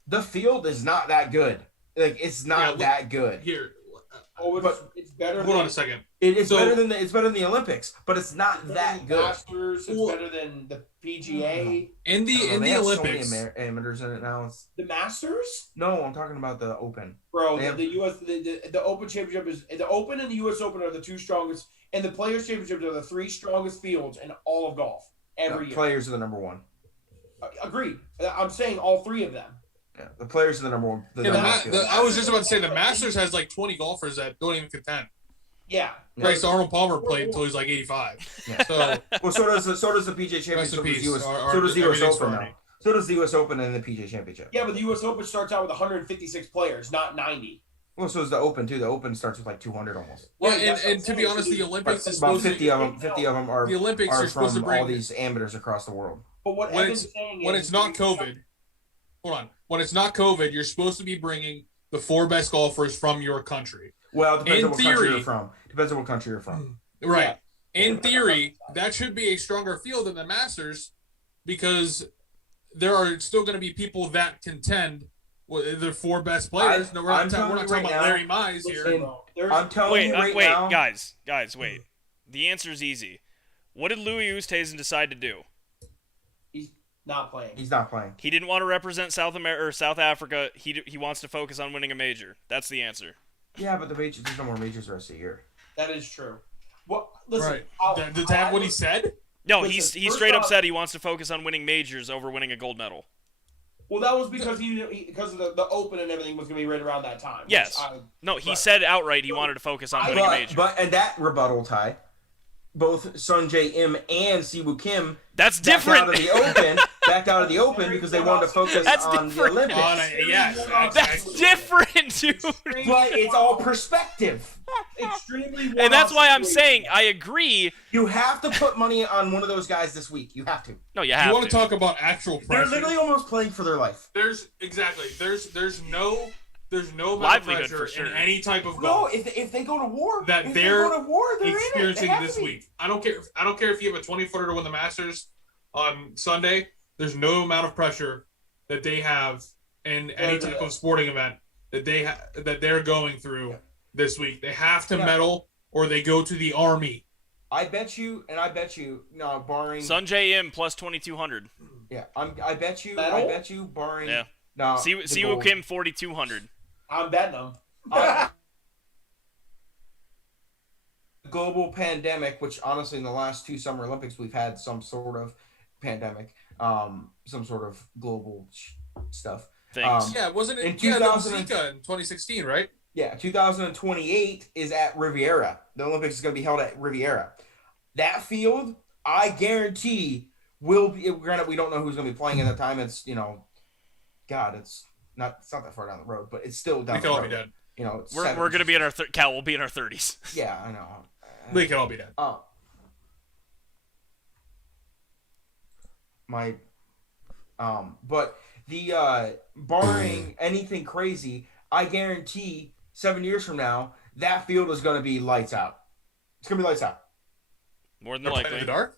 the field is not that good. Like it's not that good. Here, but it's better. Hold on a second. It's better than the Olympics, but it's not that good. Masters, it's better than the PGA. In the Olympics, so many amateurs in it now. The Masters? No, I'm talking about the Open. Bro, the U.S. the Open Championship is the Open and the U.S. Open are the two strongest, and the Players Championships are the three strongest fields in all of golf every year. Players are the number one. Agreed. I'm saying all three of them. Yeah, the Players are the number one. I was just about to say the Masters has like 20 golfers that don't even contend. Yeah. Right, so Arnold Palmer played until he was like 85. Yeah. So so does the PGA Championship. So does the U.S. Open now. So does the U.S. Open and the PGA Championship. Yeah, but the U.S. Open starts out with 156 players, not 90. Well, so does the Open too. The Open starts with like 200 almost. Well, and to be honest, the Olympics is about supposed 50 of them. 50 of them are the Olympics are are supposed from to bring all these amateurs across the world. But what Evan's saying is when it's not COVID. Hold on. When it's not COVID, you're supposed to be bringing the 4 best golfers from your country. Well, it depends on what country you're from. Depends on what country you're from. Right. Yeah. In theory, that should be a stronger field than the Masters because there are still going to be people that contend with the 4 best players. We're not talking about Larry Mize here. I'm telling you right now. Guys, wait. The answer is easy. What did Louis Oosthuizen decide to do? Not playing. He's not playing. He didn't want to represent South Africa. He wants to focus on winning a major. That's the answer. Yeah, but there's no more majors the rest of the year. That is true. Well, listen. Right. Did that what he said? No, he straight up said he wants to focus on winning majors over winning a gold medal. Well, that was because because of the Open and everything was going to be right around that time. Yes. He said outright he wanted to focus on winning a major. And that rebuttal, Ty, both Sungjae Im and Siwoo Kim that's different. Backed out of the Open because they wanted to focus on the Olympics. That's different, dude. But it's all perspective. Extremely. And that's why I'm saying I agree. You have to put money on one of those guys this week. You have to. No, you have to. You want to talk about actual pressure? They're literally almost playing for their life. There's no livelihood for sure in any type of golf. No, if they go to war, they're experiencing this week. I don't care if you have a 20-footer to win the Masters on Sunday. There's no amount of pressure that they have in any type of sporting event that they're going through this week. They have to medal or they go to the Army. I bet you, no, barring Sungjae Im plus 2,200. Yeah, I bet you, barring no, Siwoo Kim 4,200. I'm betting them. Global pandemic, which honestly in the last 2 Summer Olympics we've had some sort of pandemic, some sort of global stuff. Things. Wasn't it in Zika in 2016, right? Yeah, 2028 is at Riviera. The Olympics is going to be held at Riviera. That field, I guarantee, will be. Granted, we don't know who's going to be playing at that time. It's it's not that far down the road, but it's still down the road. We could all be dead. We're going to be in our Cal. We'll be in our 30s. Yeah, I know. We could all be dead. But the barring anything crazy, I guarantee 7 years from now that field is going to be lights out. It's going to be lights out. More than likely. In the dark?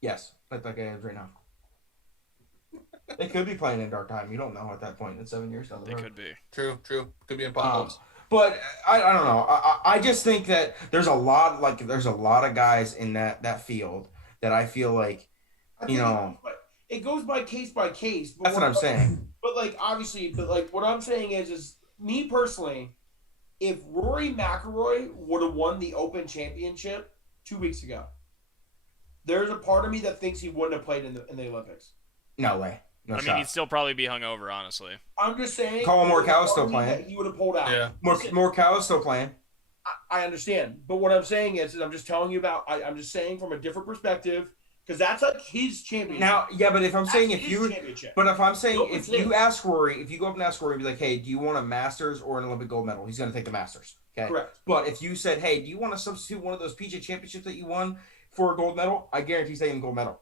Yes, like it is right now. They could be playing in dark time. You don't know at that point in 7 years down the road. They could be. True. Could be in potholes. But I don't know. I just think that there's a lot of guys in that field that I feel like, it goes by case by case. That's what I'm saying. But what I'm saying is me personally, if Rory McIlroy would have won the Open Championship 2 weeks ago, There's a part of me that thinks he wouldn't have played in the Olympics. No way. No I shot. mean, he'd still probably be hungover, honestly. I'm just saying. Colin there's a Morikawa's part still of me playing. that he would have pulled out. Yeah. Morikawa's still playing. I understand, but what I'm saying is I'm just telling you about. I'm just saying from a different perspective because that's like his championship. Now, yeah, but if I'm saying That's if his you, championship. but if I'm saying No, if it's you his. ask Rory, if you go up and ask Rory, and be like, hey, do you want a Masters or an Olympic gold medal? He's going to take the Masters. Okay. Correct. But if you said, hey, do you want to substitute one of those PGA championships that you won for a gold medal? I guarantee he's taking the gold medal.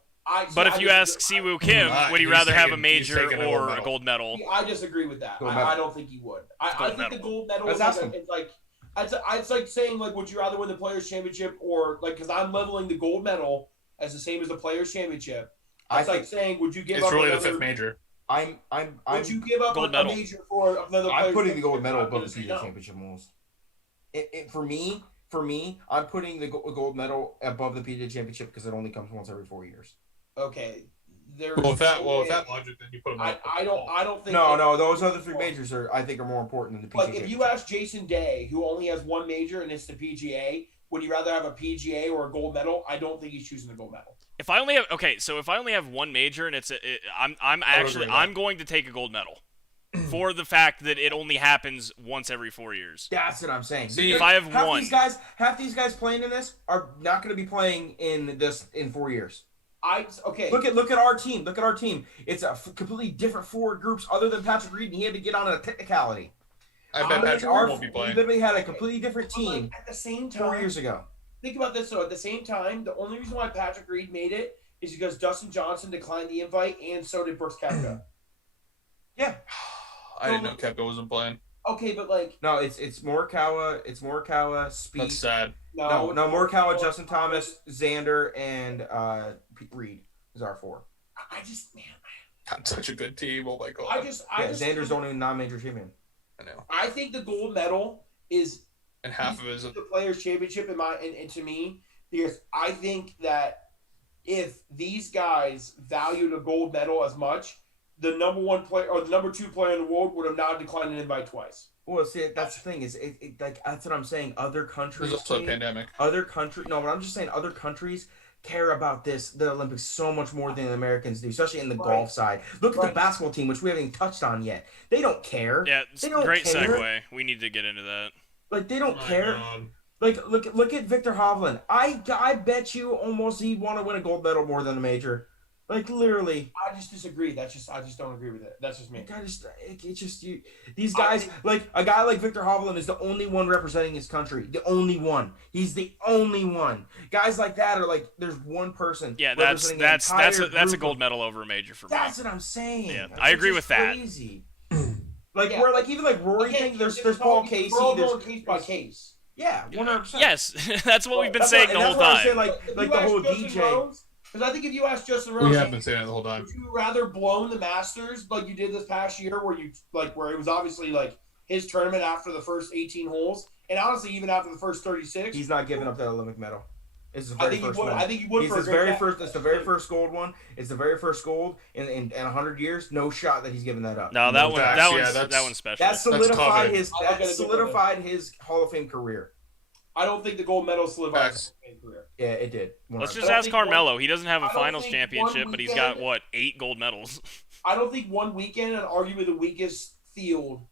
But if you ask Siwoo Kim, would he he's rather have a taking- he's major taking a or gold a medal. gold medal? I disagree with that. Gold medal. I don't think he would. I Gold think medal. the gold medal Let's is ask like, him. it's like it's like saying like, would you rather win the Players Championship or like because I'm leveling the gold medal as the same as the Players Championship. I It's like think saying, would you give It's up really another, the fifth major. I'm Would you give up Gold a medal. major for another? I'm Players putting the gold Championship? medal I'm above gonna the say PGA no. championship almost. For me, I'm putting the gold medal above the PGA championship because it only comes once every 4 years. Okay. Well, with that logic, then you put him. I don't think. No, those other three majors I think are more important than the PGA. Like if you ask Jason Day, who only has one major and it's the PGA, would he rather have a PGA or a gold medal? I don't think he's choosing the gold medal. If I only have one major and I'm going to take a gold medal for the fact that it only happens once every 4 years. That's what I'm saying. See, if I have one, half these guys playing in this are not going to be playing in 4 years. Look at our team. Look at our team. It's a completely different four groups other than Patrick Reed, and he had to get on a technicality. I bet Patrick won't be We playing. literally had a completely different But, team like, at the same 4 time, years ago. think about this though. At the same time, the only reason why Patrick Reed made it is because Dustin Johnson declined the invite, and so did Brooks Koepka. Yeah. I didn't know Koepka wasn't playing. Okay, but like No, it's Morikawa, Speed. That's sad. No, Morikawa, Justin Thomas, Xander, and Reed is our four. I just man, That's such a good team. Oh my god. I just Xander's only non-major champion. I know. I think the gold medal is And half of it is the Players Championship and to me because I think that if these guys valued a gold medal as much, the number one player or the number two player in the world would have not declined an invite twice. Well, see, that's the thing is, like that's what I'm saying. Other countries, There's also a pandemic. No, but I'm just saying other countries care about the Olympics so much more than the Americans do, especially in the golf side. Look at the basketball team, which we haven't even touched on yet. They don't care. Yeah, they don't great care. segue. We need to get into that. Like they don't Oh my care. God. Like look at Victor Hovland. I bet you almost he'd want to win a gold medal more than a major. Like literally. I just disagree. I just don't agree with it. That's just me. These guys like a guy like Victor Hovland is the only one representing his country. The only one. He's the only one. Guys like that are like there's one person. Yeah, that's a gold medal over a major for me. That's what I'm saying. Yeah, Like, I it's agree just with that. crazy. Like Yeah. where like even like Rory Okay, thing. There's it's Paul all- Casey. we're all There's going case by case. yeah, 100%. Yes, that's what we've been That's saying what- the and whole that's what I'm saying, time. like the whole DJ. Because I think if you ask Justin Rose, We have been saying it the whole time. would you rather blown the Masters like you did this past year, where it was obviously like his tournament after the first 18 holes, and honestly even after the first 36, He's not giving up that Olympic medal. It's his I very think you first would. one. I think you would. It's for his a great very guy. first. It's the very first gold one. It's the very first gold in 100 years. No shot that he's giving that up. No, No facts, yeah, that one's special. That solidified confident. his Hall of Fame career. I don't think the gold medal solidifies Facts. his career. Yeah, it did. Let's 100%. just I don't ask think Carmelo. He doesn't have a I don't finals think championship, one but he's got weekend- what 8 gold medals. I don't think one weekend and arguably the weakest field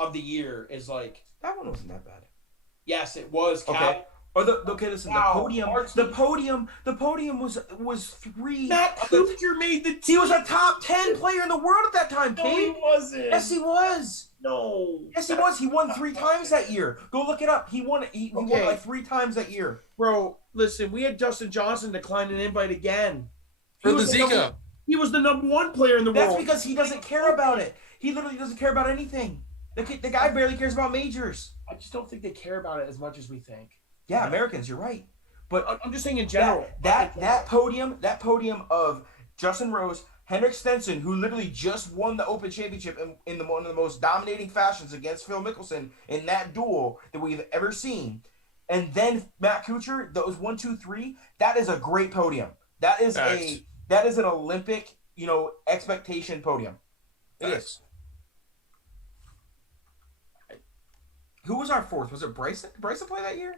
of the year is like. That one wasn't that bad. Yes, it was. Okay. Cal. Or listen, Wow, the podium was 3. Matt Kuchar made the team. He was a top 10 player in the world at that time, No, he Kate. wasn't. Yes, he was. No. Yes, he was. He won 3 times that year. Go look it up. He won won Okay. like 3 times that year. Bro, listen, we had Dustin Johnson decline an invite again. For He the was Zika. He was the number one player in the That's world. because he doesn't care about it. He literally doesn't care about anything. The guy barely cares about majors. I just don't think they care about it as much as we think. Yeah, Americans, you're right. But I'm just saying in general. that podium of Justin Rose, Henrik Stenson, who literally just won the Open Championship in one of the most dominating fashions against Phil Mickelson in that duel that we've ever seen, and then Matt Kuchar, those 1, 2, 3, that is a great podium. That is Facts. that is an Olympic, expectation podium. It is. Who was our fourth? Was it Bryson? Did Bryson play that year?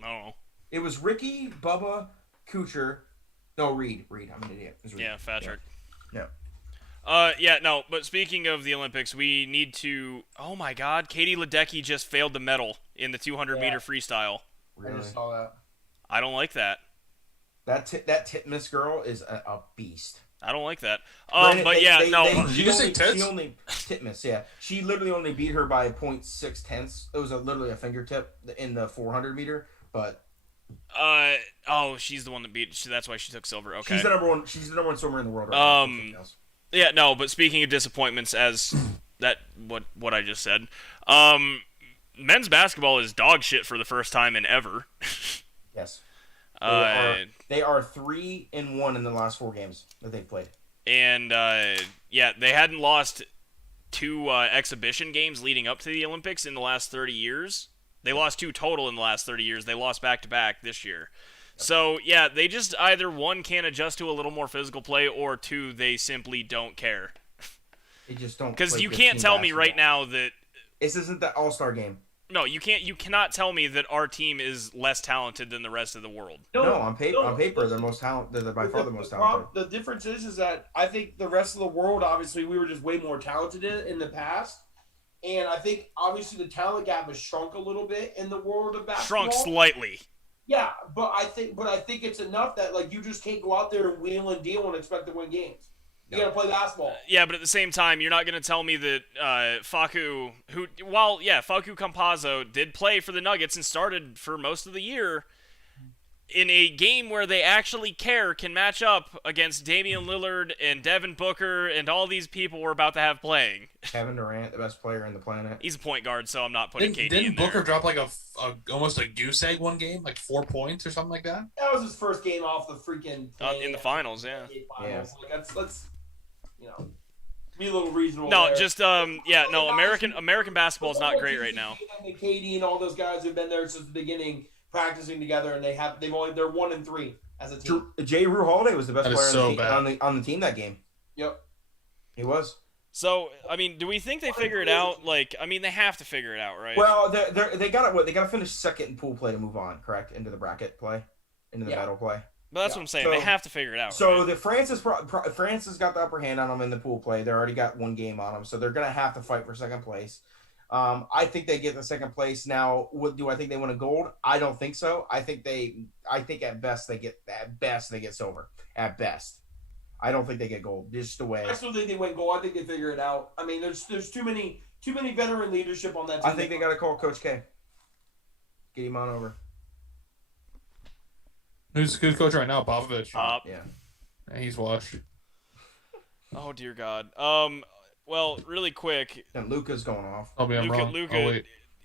No. It was Ricky, Bubba, Kuchar. No, Reed. I'm an idiot. It's Reed. Yeah, Patrick. Yeah. No, but speaking of the Olympics, we need to... Oh my god, Katie Ledecky just failed the medal in the 200-meter freestyle. Really? I just saw that. I don't like that. That Titmus girl is a beast. I don't like that. Granted, But yeah, no. Did you just say tits? She only Titmus, yeah. She literally only beat her by 0.6 tenths. It was literally a fingertip in the 400 meter, but she's the one that beat. That's why she took silver. Okay. she's the number one. She's the number one swimmer in the world right now. Yeah, no. But speaking of disappointments, as what I just said, men's basketball is dog shit for the first time in ever. Yes. They are 3-1 in the last 4 games that they've played. And they hadn't lost 2 exhibition games leading up to the Olympics in the last 30 years. They lost 2 total in the last 30 years. They lost back-to-back this year. So, yeah, they just either, 1, can't adjust to a little more physical play, or 2, they simply don't care. They just don't. Because you can't tell me right now that... This isn't the All-Star game. No, you cannot tell me that our team is less talented than the rest of the world. No, on paper, they're most talented. They're by far the most talented. The difference is that I think the rest of the world, obviously, we were just way more talented in the past. And I think, obviously, the talent gap has shrunk a little bit in the world of basketball. Shrunk slightly. Yeah, but I think it's enough that, like, you just can't go out there and wheel and deal and expect to win games. You gotta play basketball. Yeah, but at the same time, you're not gonna tell me that Facu, Facu Campazzo did play for the Nuggets and started for most of the year in a game where they actually can match up against Damian Lillard and Devin Booker and all these people we're about to have playing. Kevin Durant, the best player in the planet. He's a point guard, so I'm not putting KD in Didn't there. Booker drop like almost a goose egg one game, like 4 points or something like that? That was his first game off the freaking in the finals, yeah. Finals. Like, let's be a little reasonable. No, there. just American basketball is not great right now. And KD and all those guys have been there since the beginning, practicing together, and they're 1-3 as a team. Jay Rue Holiday was the best player on the team that game. Yep, he was. So, I mean, do we think they figure it out? Like, I mean, they have to figure it out, right? Well, they got it. They got to finish second in pool play to move on, correct? Into the bracket play, into the medal play. But that's what I'm saying. So, they have to figure it out. So right? France has got the upper hand on them in the pool play. They already got 1 game on them, so they're gonna have to fight for second place. I think they get the second place. Now, do I think they win a gold? I don't think so. I think at best they get silver. At best, I don't think they get gold. Just the way. I still think they win gold. I think they figure it out. I mean, there's too many veteran leadership on that team. I think they got to call Coach K. Get him on over. Who's coach right now? Popovich. Yeah, he's washed. Oh dear God. Well, really quick. And Luka's going off. I'm wrong.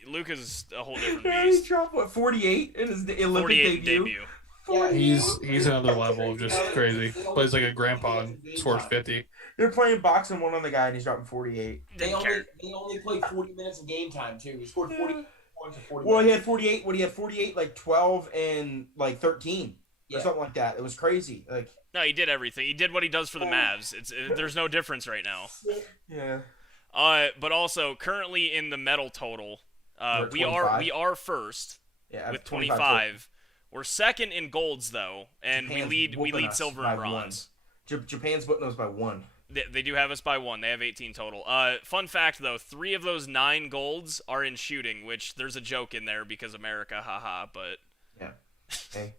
Luka's a whole different Yeah, beast. he dropped 48 in his Olympic debut. Yeah, he's another level of just crazy. Plays like a grandpa and scores 50. They're playing boxing one on the guy and he's dropping 48. They only played 40 minutes of game time too. He scored 40 points in 40 Well, minutes. he had 48. He had 48, like 12 and like 13 or something like that. It was crazy. Like no, he did everything. He did what he does for the Mavs. There's no difference right now. Yeah. But also currently in the medal total, we are first with 25. We're second in golds though, and we lead silver and bronze. Japan's putting us by 1. They do have us by 1. They have 18 total. Fun fact though, 3 of those 9 golds are in shooting, which there's a joke in there because America, haha. But yeah, hey.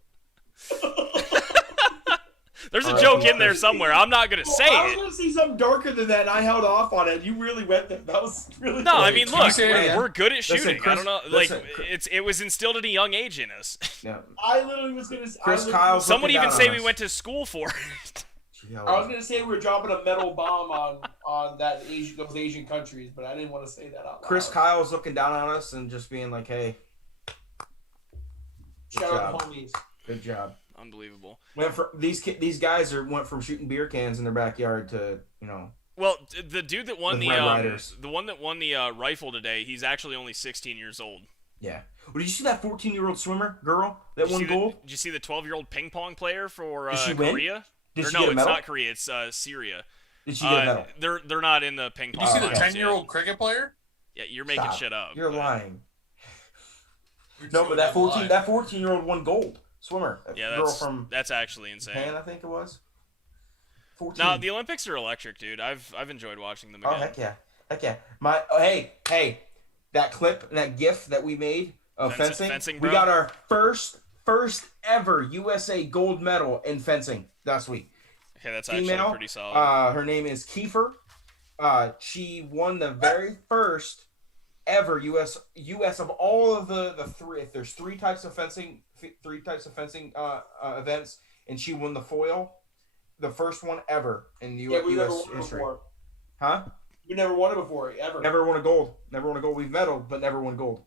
There's a joke in there somewhere. I'm not gonna say I was it. gonna see something darker than that, and I held off on it. You really went there. That was really No, funny. I mean, look, we're good at shooting. Chris, I don't know, it was instilled at a young age in us. Yeah. I literally was gonna. Kyle. Some would even say we went to school for it. I was gonna say we were dropping a metal bomb on those Asian countries, but I didn't want to say that out loud. Chris Kyle's looking down on us and just being like, "Hey, shout out to homies. Good job." Unbelievable. These guys went from shooting beer cans in their backyard to Well, the dude that won the one that won the rifle today, he's actually only 16 years old. Yeah. Well, did you see that 14-year-old swimmer girl that won gold? Did you see the 12-year-old ping pong player for Did she Korea? Did she no, get a medal? it's not Korea. It's Syria. Did she get a medal? They're not in the ping pong. Did you see the 10-year-old cricket player? Yeah, you're making shit up. You're lying. No, but that 14-year-old won gold. swimmer. Yeah, Girl from that's actually insane. Japan, I think it was. 14. No, the Olympics are electric, dude. I've enjoyed watching them again. Oh heck yeah! Hey, that clip, that GIF that we made of fencing, we bro. got our first ever USA gold medal in fencing last week. Okay, that's Female, actually pretty solid. Her name is Kiefer. She won the very first ever US of all of the three. If there's three types of fencing events, and she won the foil, the first one ever in the US history. Before. Huh? We never won it before, ever. Never won a gold. We've medaled, but never won gold.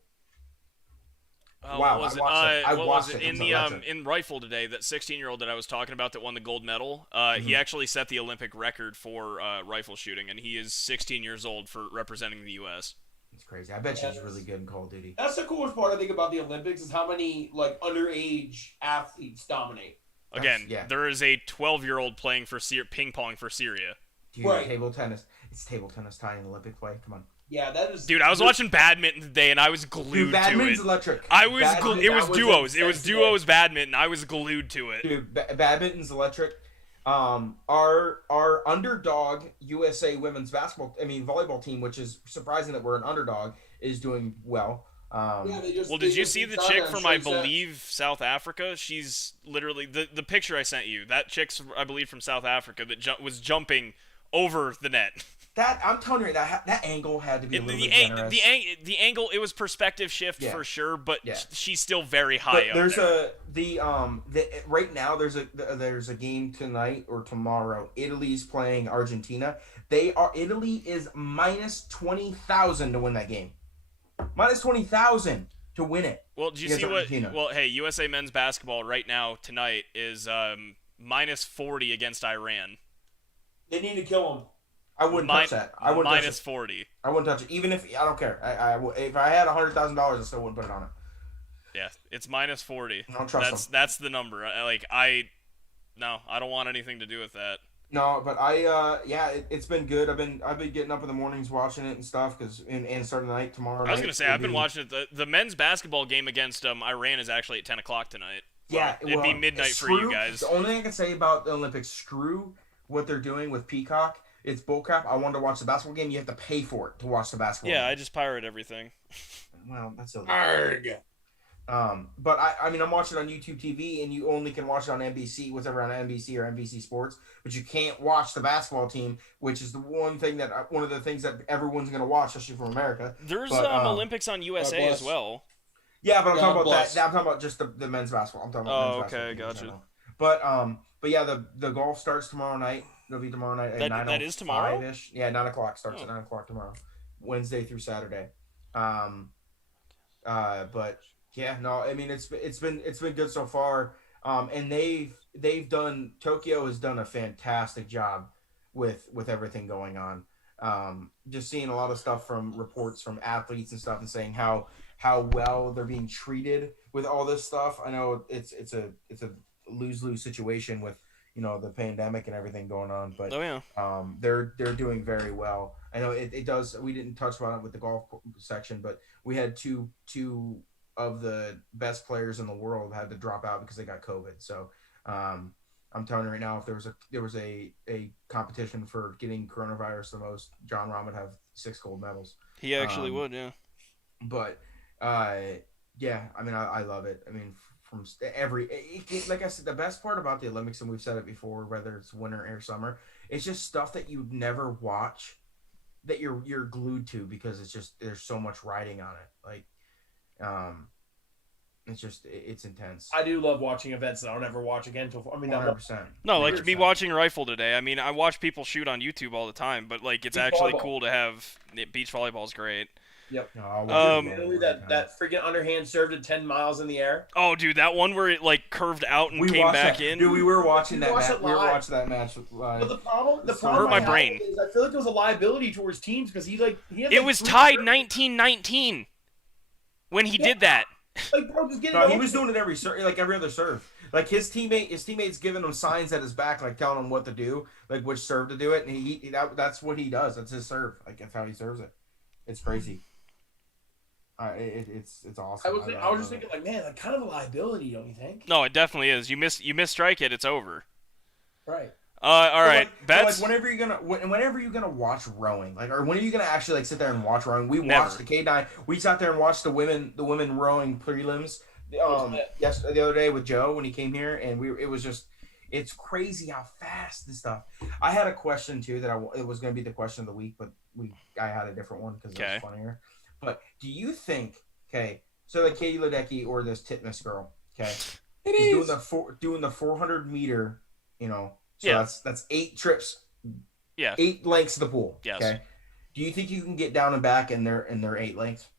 Wow, I watched it. In In rifle today, that 16-year-old that I was talking about that won the gold medal, he actually set the Olympic record for rifle shooting, and he is 16 years old for representing the U.S. It's crazy. I bet she's really good in Call of Duty. That's the coolest part I think about the Olympics is how many like underage athletes dominate. Again, there is a 12-year-old playing for ping pong for Syria. Dude, table tennis. It's table tennis tying Olympic play. Come on. Yeah, that is. Dude, I was watching badminton today, and I was glued to it. Badminton's electric. It was duos. It was duos badminton. I was glued to it. Dude, badminton's electric. Our underdog USA women's volleyball team, which is surprising that we're an underdog, is doing well. Did you see the chick from, I believe, South Africa? She's literally the picture I sent you. That chick's, I believe, from South Africa that was jumping over the net. That I'm telling you, that angle had to be a little bit generous. The angle, it was perspective shift for sure, but she's still very high but up there. Right now there's a game tonight or tomorrow. Italy's playing Argentina. Italy is minus 20,000 to win that game. Minus 20,000 to win it. Well, do you see Argentina. Well, hey, USA men's basketball right now tonight is minus 40 against Iran. They need to kill them. I wouldn't touch that. I wouldn't touch it. Minus 40. I wouldn't touch it. Even if I don't care. If I had $100,000, I still wouldn't put it on it. Yeah, it's minus 40. I don't trust them. That's the number. I don't want anything to do with that. No, but it's been good. I've been getting up in the mornings watching it and stuff and starting the night tomorrow. I was gonna say I've been watching it. The men's basketball game against Iran is actually at 10 o'clock tonight. Yeah, it'd be midnight for you guys. The only thing I can say about the Olympics, screw what they're doing with Peacock. It's bullcrap. I wanted to watch the basketball game. You have to pay for it to watch the basketball game. I just pirate everything. Well, that's illegal. Arg. But I'm watching it on YouTube TV, and you only can watch it on NBC, whatever on NBC or NBC Sports. But you can't watch the basketball team, which is one of the things that everyone's going to watch, especially from America. There's Olympics on USA as well. Yeah, but I'm talking about that. I'm talking about just the men's basketball. I'm talking about men's basketball. Gotcha. But yeah, the golf starts tomorrow night. It'll be tomorrow night at 9:05. That is tomorrow? Yeah, 9 o'clock starts at 9 o'clock tomorrow, Wednesday through Saturday. But yeah, no, I mean it's been good so far. And Tokyo has done a fantastic job with everything going on. Just seeing a lot of stuff from reports from athletes and stuff, and saying how well they're being treated with all this stuff. I know it's a lose-lose situation with the pandemic and everything going on, but they're doing very well. I know it does. We didn't touch on it with the golf section, but we had two of the best players in the world had to drop out because they got COVID. So I'm telling you right now, if there was a competition for getting coronavirus the most, John Rahm would have 6 gold medals. He actually would, yeah. But yeah, I mean, I love it. I mean, from like I said, the best part about the Olympics, and we've said it before, whether it's winter or summer, it's just stuff that you'd never watch that you're glued to because it's just there's so much writing on it. Like, it's intense. I do love watching events that I'll never watch again. 100%. No, like me watching rifle today. I mean, I watch people shoot on YouTube all the time, but like it's actually cool to have beach volleyball is great. Yep. That freaking underhand served at 10 miles in the air. Oh, dude, that one where it like curved out and came back in. Dude, we were watching that match. We were watching that match live. But the problem hurt my brain. Is I feel like it was a liability towards teams because it was tied 19-19 when he did that. Like, bro, just get it. No, he was doing it every other serve. Like his teammates giving him signs at his back, like telling him what to do, like which serve to do it, and that's what he does. That's his serve. Like that's how he serves it. It's crazy. It's awesome. I was just thinking, like, man, like kind of a liability, don't you think? No, it definitely is. You miss strike it, it's over. Right. All right, bets. Like whenever you're gonna watch rowing, like, or when are you gonna actually like sit there and watch rowing? We Never. watched the K9. We sat there and watched the women rowing prelims. The other day with Joe when he came here, and it's crazy how fast this stuff. I had a question too it was gonna be the question of the week, but I had a different one because it was funnier. But do you think, so like Katie Ledecky or this Titmus girl, is doing the 400 meter, so that's 8 trips, 8 lengths of the pool. Yes. Okay. Do you think you can get down and back in their 8 lengths?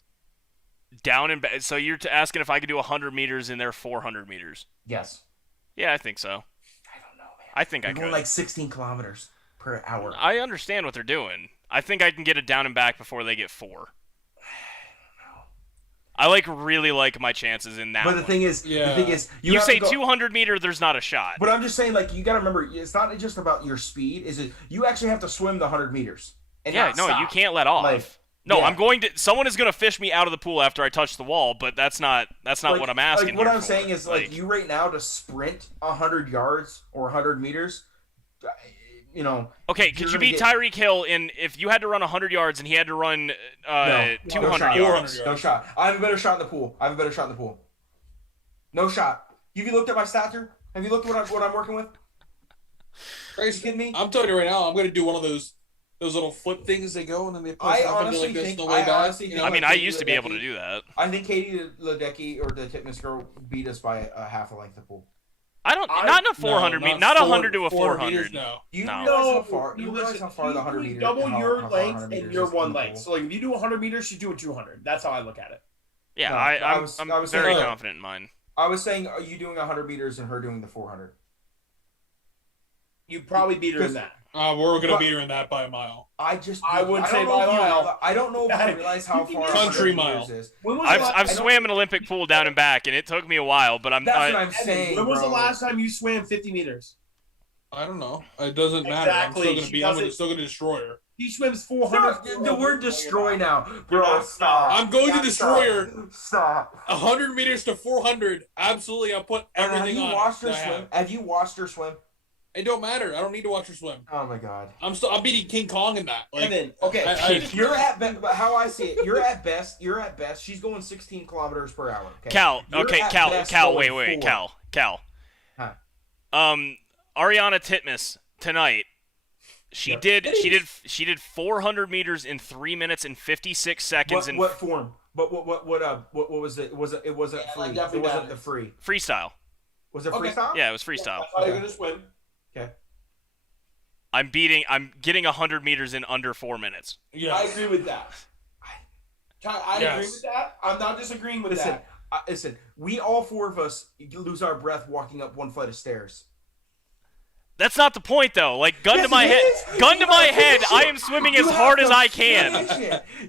Down and back. So you're asking if I could do 100 meters in their 400 meters? Yes. Yeah, I think so. I don't know, man. I think They're I could. going like 16 kilometers per hour. I understand what they're doing. I think I can get it down and back before they get 4. I really like my chances in that. But the thing is, you say 200 meter, there's not a shot. But I'm just saying, like, you got to remember, it's not just about your speed. You actually have to swim the 100 meters. And you can't let off. Someone is going to fish me out of the pool after I touch the wall, but that's not what I'm asking. What I'm saying is, like, you right now to sprint 100 yards or 100 meters, Okay, could you beat Tyreek Hill if you had to run 100 yards and he had to run 200 yards? No shot. I have a better shot in the pool. No shot. Have you looked at my stature? Have you looked at what I'm working with? Are you kidding me? I'm telling you right now, I'm going to do one of those little flip things they go and then they push up and do like this on the way back. I used to be able to do that. I think Katie Ledecky or the Titmus girl beat us by a half a length of pool. Not in a 400 meter, not 100 to a 400. Meters, no. You realize how far the 100 meters? Double your length and your 1 length. So like if you do 100 meters, she's doing 200. That's how I look at it. Yeah, I'm very confident in mine. I was saying, are you doing 100 meters and her doing the 400? You probably beat her in that. We're going to beat her in that by a mile. I wouldn't say by a mile. I don't know if you realize how far country 100 mile meters is. I've swam an Olympic pool down and back, and it took me a while, but that's what I'm saying. When was the last time you swam 50 meters? I don't know. It doesn't matter. I'm still going to destroy her. He swims 400. The word destroy now. Bro, stop. I'm going to destroy her. Stop. 100 meters to 400. Absolutely. I'll put everything on. Have you watched her swim? It don't matter. I don't need to watch her swim. Oh my god. I'm beating King Kong in that. Evan, you're at best. But how I see it, you're at best. She's going 16 kilometers per hour. Okay? Cal. Wait. Cal. Huh. Ariana Titmus tonight. She did 400 meters in 3 minutes and 56 seconds. What form? What was it? It wasn't free. It wasn't the free. Freestyle. Was it freestyle? Yeah, it was freestyle. How are you gonna swim? Okay. I'm getting 100 meters in under 4 minutes. Yeah, I agree with that. I agree with that. I'm not disagreeing with that. Listen, we all 4 of us lose our breath walking up 1 flight of stairs. That's not the point, though. Like, gun to my head, I am swimming as hard as I can.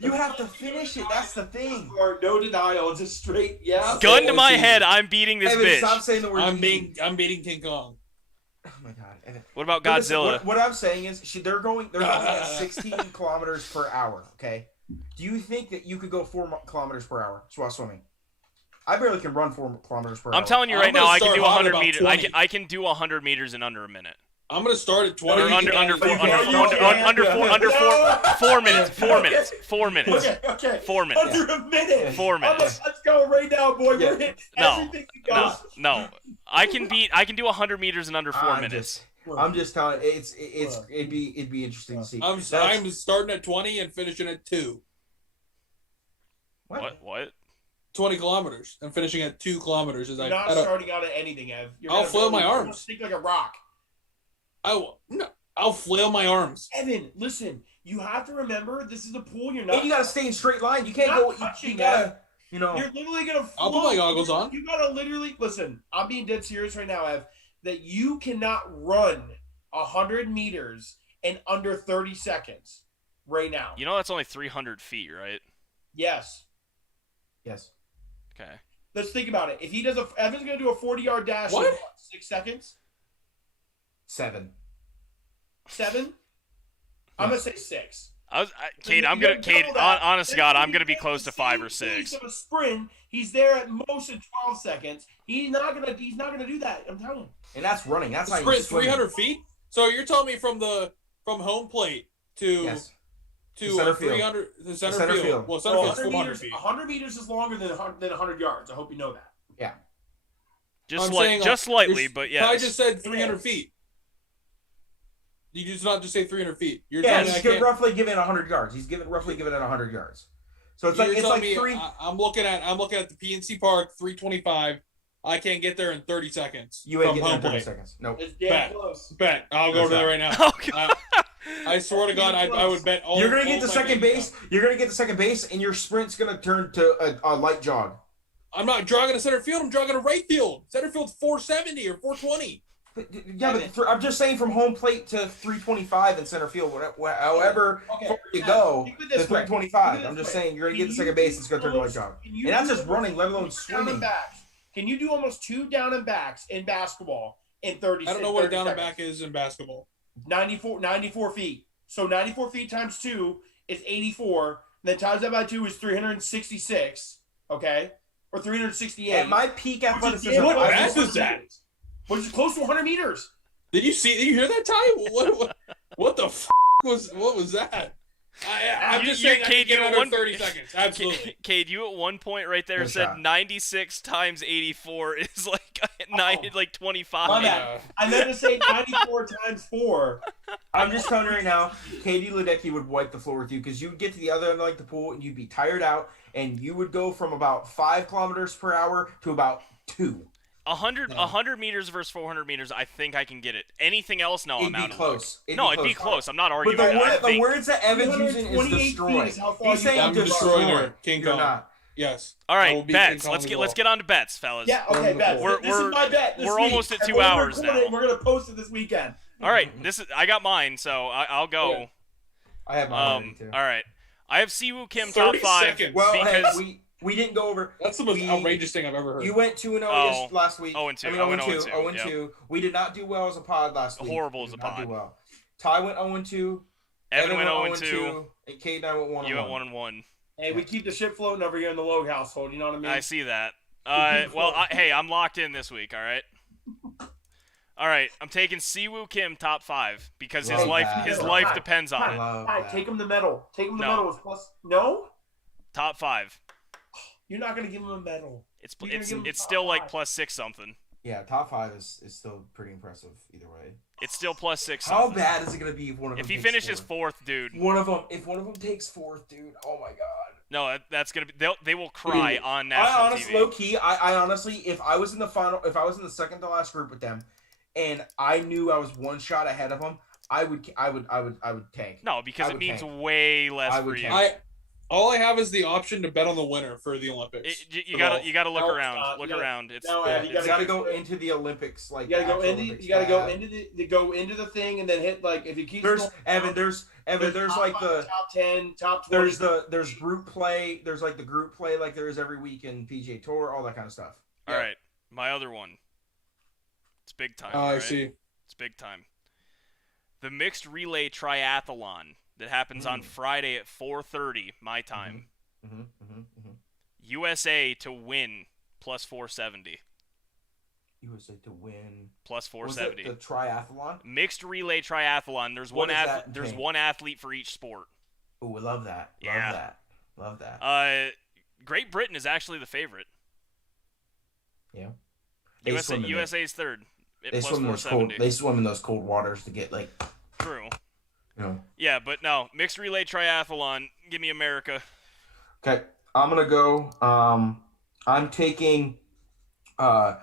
You have to finish it. That's the thing. No denial. Just straight, yeah. Gun to my head, I'm beating this bitch. Stop saying the word. I'm beating King Kong. Oh my god. What about Godzilla? Listen, what I'm saying is, they're going at 16 kilometers per hour. Okay. Do you think that you could go 4 kilometers per hour while swimming? I barely can run 4 kilometers per hour. I'm telling you right now, I can do 100 meters. I can do 100 meters in under a minute. I'm gonna start at 20. Under 4 minutes. 4 minutes. 4 minutes. Okay. 4 minutes. Under a minute. 4 minutes. Let's go right now, boy. We're hitting everything that goes. No. I can do 100 meters in under 4 minutes. I'm just telling it'd be interesting to see. I'm starting at 20 and finishing at 2. What? 20 kilometers and finishing at 2 kilometers. You're not starting out at anything, Ev. I'll flail my arms. Stick like a rock. I'll flail my arms. Evan, listen. You have to remember, this is a pool. You're not. And you gotta stay in straight line. You can't go. You gotta. You're literally gonna. Float. I'll put my goggles on. You gotta literally listen. I'm being dead serious right now, Ev. That you cannot run 100 meters in under 30 seconds right now. You know that's only 300 feet, right? Yes. Okay. Let's think about it. If he does Evan's gonna do a 40-yard dash in 6 seconds. 7. 7? I'm gonna say 6. Kate, honest to God, I'm gonna be close to 5 or 6. Of a sprint, he's there at most in 12 seconds. He's not gonna do that. I'm telling you. And that's running. That's how you sprint swim. 300 feet. So you're telling me from home plate to Yes. to Center field. 300 the center, Center field. field. Well, center field's 400 meters, feet. 100 meters is longer than 100 yards. I hope you know that. Yeah. Just I'm saying, slightly, but yeah. I just said 300 feet. You just not just say 300 feet. You're Yeah, telling me I he's can't. roughly giving it 100 yards. He's roughly giving it 100 yards. So it's like You're it's telling like me three. I'm looking at the PNC Park 325. I can't get there in 30 seconds. You ain't from getting there home in 30 plate. seconds. Nope. It's damn Bet. close. Bet. I'll go What's to there that? right now. Oh, God. I swear to God, I would bet all. You're gonna get all to my second bank base. account. You're gonna get to second base, and your sprint's gonna turn to a light jog. I'm not jogging to center field. I'm jogging to right field. Center field's 470 or 420. Yeah, but I'm just saying from home plate to 325 in center field, however far you go, Think of it to this way. 325. Think of it I'm this just way. saying you're gonna get to Can second you base. do It's gonna turn to a light almost- jog, can you and that's do just running, let alone almost 2 down and swimming. backs? Can you do almost 2 down and backs in basketball in 30 I don't know what a 30 down and seconds? back is in basketball. 94 feet. So 94 feet times 2 is 84. Then times that by 2 is 366. Okay? Or 368. At my peak athleticism, what I math was- is that? Which is close to 100 meters. Did you hear that, Ty? What the what was that? I'm just saying I Cade, can get you under one- 30 seconds. Absolutely. Cade, you at one point right there Good said shot. 96 times 84 is like like 25. My Yeah. bad. I meant to say 94 times 4. I'm just telling you right now, Katie Ledecky would wipe the floor with you because you would get to the other end of like the pool and you'd be tired out, and you would go from about 5 kilometers per hour to about 2. 100 meters versus 400 meters, I think I can get it. Anything else, no, It'd I'm be out of close. luck. No, it'd be close. I'm not But arguing. the words that Evan's using is 328 destroy. feet is how far He's you saying I'm got. destroying destroy. her. King You're Kong. not. Yes. All I right, will be bets. King Kong as Let's get on to bets, fellas. Yeah, okay, bet. We're- This is my bet. This we're week. almost at And 2 we're gonna hours record now. it. We're gonna post it this weekend. All right, I got mine, so I'll go. Okay. I have mine ready, too. All right, I have Siwoo Kim top 30 5 seconds. Well, because hey, we didn't go over. That's the most We- outrageous thing I've ever heard. You went 2-0 Oh, last week. 0-2. I mean, I went 0-2. 0-2, 0-2. We did not do well as a pod last week. Horrible We as a did not pod. do well. Ty went 0-2. Evan went 0-2. 0-2. And Kate and I went 1-1. You went 1-1. Hey, we keep the ship floating over here in the Logue household. You know what I mean? I see that. Well, hey, I'm locked in this week. All right. All right, I'm taking Siwoo Kim top 5 because his Love life that. his Yeah. life depends on I it. love All right, that. take him the medal. Take him the No. medal. It's plus. No, Top 5. you're not gonna give him a medal. It's You're gonna give him it's top still like 5. plus 6 something. Yeah, top 5 is still pretty impressive either way. It's still plus 6 How something. bad is it going to be if one of them If he takes finishes fourth? 4th, dude. If one of them takes 4th, dude, oh my god. No, that's gonna be. They will cry Dude, on I national honestly, TV. low key, I honestly, if I was in the second to last group with them, and I knew I was one shot ahead of them, I would tank. No, because I it would means tank. way less I for would you. tank. All I have is the option to bet on the winner for the Olympics. You gotta look No, around. Look yeah. around. It's No, Yeah, you you gotta go go into the Olympics, like You gotta go actual into. Olympics You gotta go tab. into the thing and then hit like if you keep. There's going Evan. down, There's top like five, the top 10, top 20. there's group play. There's like the group play like there is every week in PGA Tour, all that kind of stuff. all right. My other one. It's big time. I right? see. It's big time. The mixed relay triathlon that happens on Friday at 4:30 my time. USA to win plus 470. USA to win. Plus Was it 470. the triathlon? Mixed relay triathlon. There's What one does that there's entail? one athlete for each sport. Oh, I love that. Yeah. Love that. Great Britain is actually the favorite. Yeah. They swim in the- USA's third. At They plus swim in those 470. cold. They swim in those cold waters to get like, True. you know. Yeah, but no. Mixed relay triathlon. Give me America. Okay, I'm gonna go. I'm taking the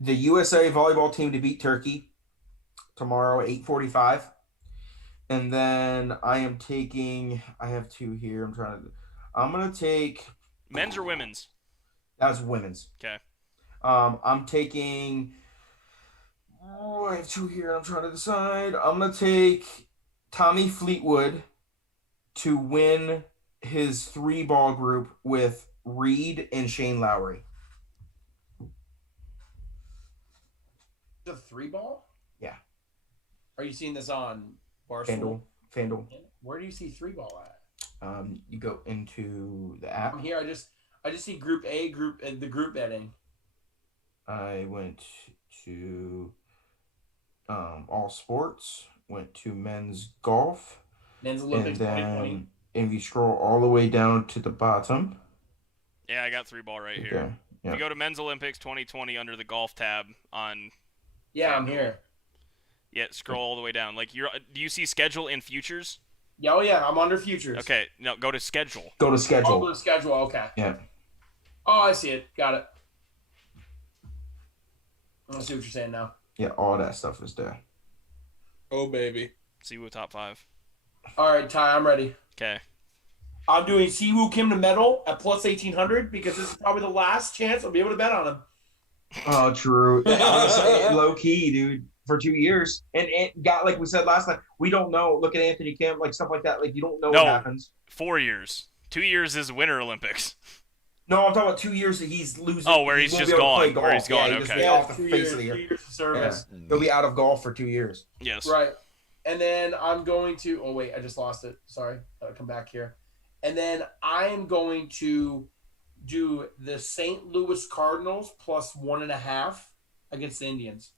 USA volleyball team to beat Turkey tomorrow at 8:45, and then I am taking. I have two here. I'm gonna take. Men's or women's? That's women's. Okay. I'm taking. Oh, I have two here. I'm trying to decide. I'm gonna take Tommy Fleetwood to win his 3-ball group with Reed and Shane Lowry. The 3-ball? Yeah. Are you seeing this on Barstool? FanDuel. FanDuel. Where do you see 3-ball at? You go into the app. I'm here. I just see Group A, the group betting. I went to all sports. Went to men's golf. Men's Olympics and 2020. And we scroll all the way down to the bottom. Yeah, I got 3-ball right here. Okay. Yeah. If you go to Men's Olympics 2020 under the golf tab on. Yeah, I'm here. Yeah, scroll all the way down. Like, do you see schedule and futures? Yeah, oh yeah, I'm under futures. Okay, no, go to schedule. Go to schedule. Oh, go to schedule. Okay. Yeah. Oh, I see it. Got it. I see what you're saying now. Yeah, all that stuff is there. Oh, baby. Siwoo top 5. All right, Ty, I'm ready. Okay. I'm doing Siwoo Kim to medal at plus 1,800 because this is probably the last chance I'll be able to bet on him. Oh, true. Honestly, low key, dude. For 2 years, and got like we said last time, we don't know. Look at Anthony Kim, like stuff like that. Like you don't know what happens. 4 years. 2 years is Winter Olympics. No, I'm talking about 2 years that he's losing. Oh, where he's just gone. Where he's gone. Yeah, Okay. Off the 2 face years, of the 2 year. years of service. Yeah. He'll be out of golf for 2 years. Yes. Right. And then I'm going to. Oh wait, I just lost it. Sorry, I'll come back here. And then I am going to do the St. Louis Cardinals plus 1.5 against the Indians.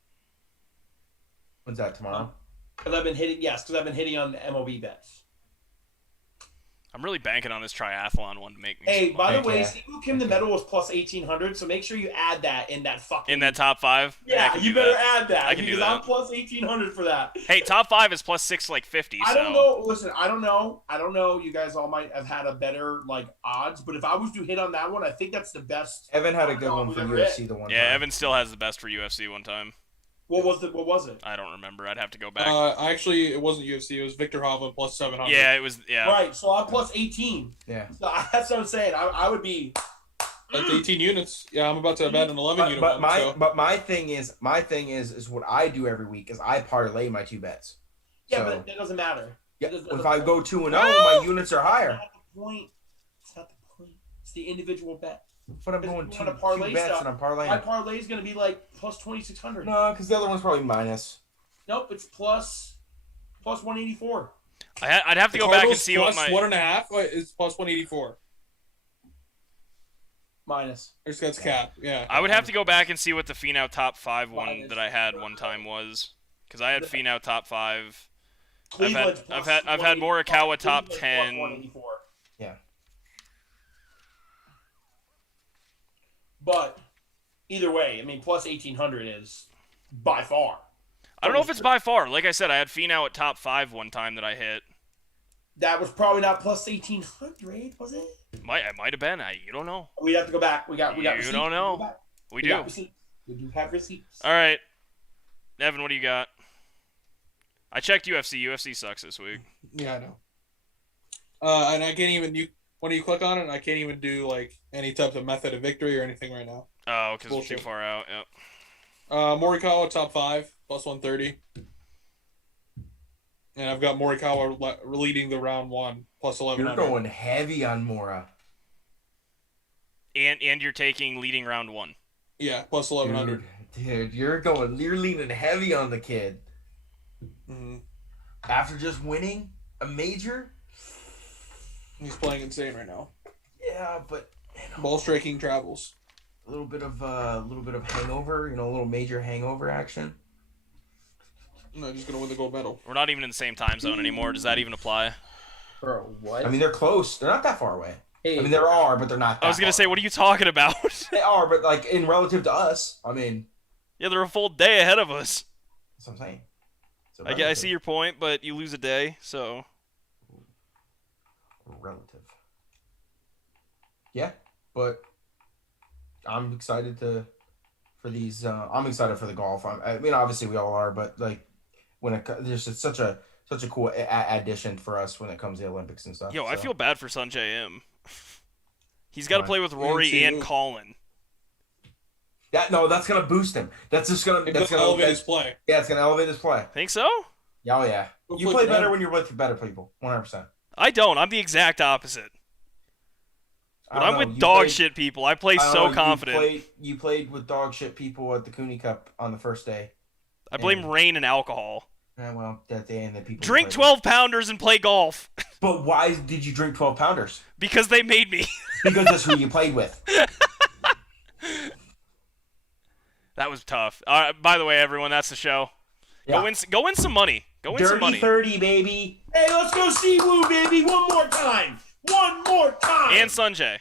When's that, tomorrow? Because I've been hitting on the MLB bets. I'm really banking on this triathlon one to make me. Hey, some by money. the way, Siwoo Kim the medal was plus 1,800, so make sure you add that in that fucking. In that top 5. Yeah, I can you do better that. add that I can do because that. I'm plus 1,800 for that. Hey, top 5 is plus 650. I so. don't know. Listen, I don't know. You guys all might have had a better odds, but if I was to hit on that one, I think that's the best. Evan had a good one for UFC the one time. Yeah, Evan still has the best for UFC one time. What was it? I don't remember. I'd have to go back. Actually, it wasn't UFC. It was Victor Hovland plus 700. Yeah, it was. Yeah. Right. So I'm plus 18. Yeah. So that's what I'm saying. I would be. That's 18 units. Yeah, I'm about to bet an 11 unit. But my thing is what I do every week is I parlay my 2 bets. Yeah, So, but that doesn't matter. yeah, That if I go 2-0, my units are higher. That's not the point. It's not the point. It's the individual bet. But I'm going If you 2 wanna parlay bets stuff, and I'm My parlaying. parlay is going to be like plus 2,600. No, because the other one's probably minus. Nope, it's plus 184. I'd have to go back and see what my. 1.5 is plus 184. Minus. There's that's cap. Yeah. I would have to go back and see what the Finau top 5 one Minus. that I had one time was, because I had Finau top 5. Cleveland's I've plus had Morikawa top Cleveland's plus 10. 184. Yeah. But either way, I mean, plus 1,800 is by far. I don't know if it's by far. Like I said, I had Finau at top 5 one time that I hit. That was probably not plus 1,800, was it? It might have been. You don't know. We'd have to go back. We got You receipts. don't know. We go back. We got do. receipts. We do have receipts. All right, Evan, what do you got? I checked UFC. UFC sucks this week. Yeah, I know. And I can't even when you click on it, I can't even do any type of method of victory or anything right now. Oh, because we're too Bullshit. far out. Yep. Morikawa top 5 plus 130, and I've got Morikawa leading the round 1 plus 1100. You're going heavy on Mora. And you're taking leading round 1. Yeah, plus 1100. Dude, you're leaning heavy on the kid. Mm-hmm. After just winning a major? He's playing insane right now. Yeah, but Ball striking travels. a little bit of hangover, a little major hangover action. No, just gonna win the gold medal. We're not even in the same time zone anymore. Does that even apply? Bro, what? I mean, they're close. They're not that far away. Hey, I mean, there are, but they're not that I was gonna far say, away. what are you talking about? They are, but in relative to us, I mean, Yeah, they're a full day ahead of us. that's what I'm saying. It's a I relative. see your point, but you lose a day, so. Relative. Yeah, but I'm excited for these. I'm excited for the golf. I mean, obviously we all are, but there's just such a cool addition for us when it comes to the Olympics and stuff. Yo, I so. feel bad for Sanjay M. He's got to Why? play with Rory too. and Colin. That's gonna boost him. That's gonna elevate his play. Yeah, it's gonna elevate his play. Think so? Yeah, oh yeah. We'll You flip play it better out. when you're with better people. 100%. I don't. I'm the exact opposite. When I'm with shit people, I play so confident. You played with dog shit people at the Cooney Cup on the first day. I blame rain and alcohol. Well, that day and the people. Drink 12-pounders and play golf. But why did you drink 12-pounders? Because they made me. Because that's who you played with. That was tough. By the way, everyone, that's the show. Yeah. Go win some money. Go win some money. Dirty 30, baby. Hey, let's go see Woo, baby, one more time. One more time. And Sanjay.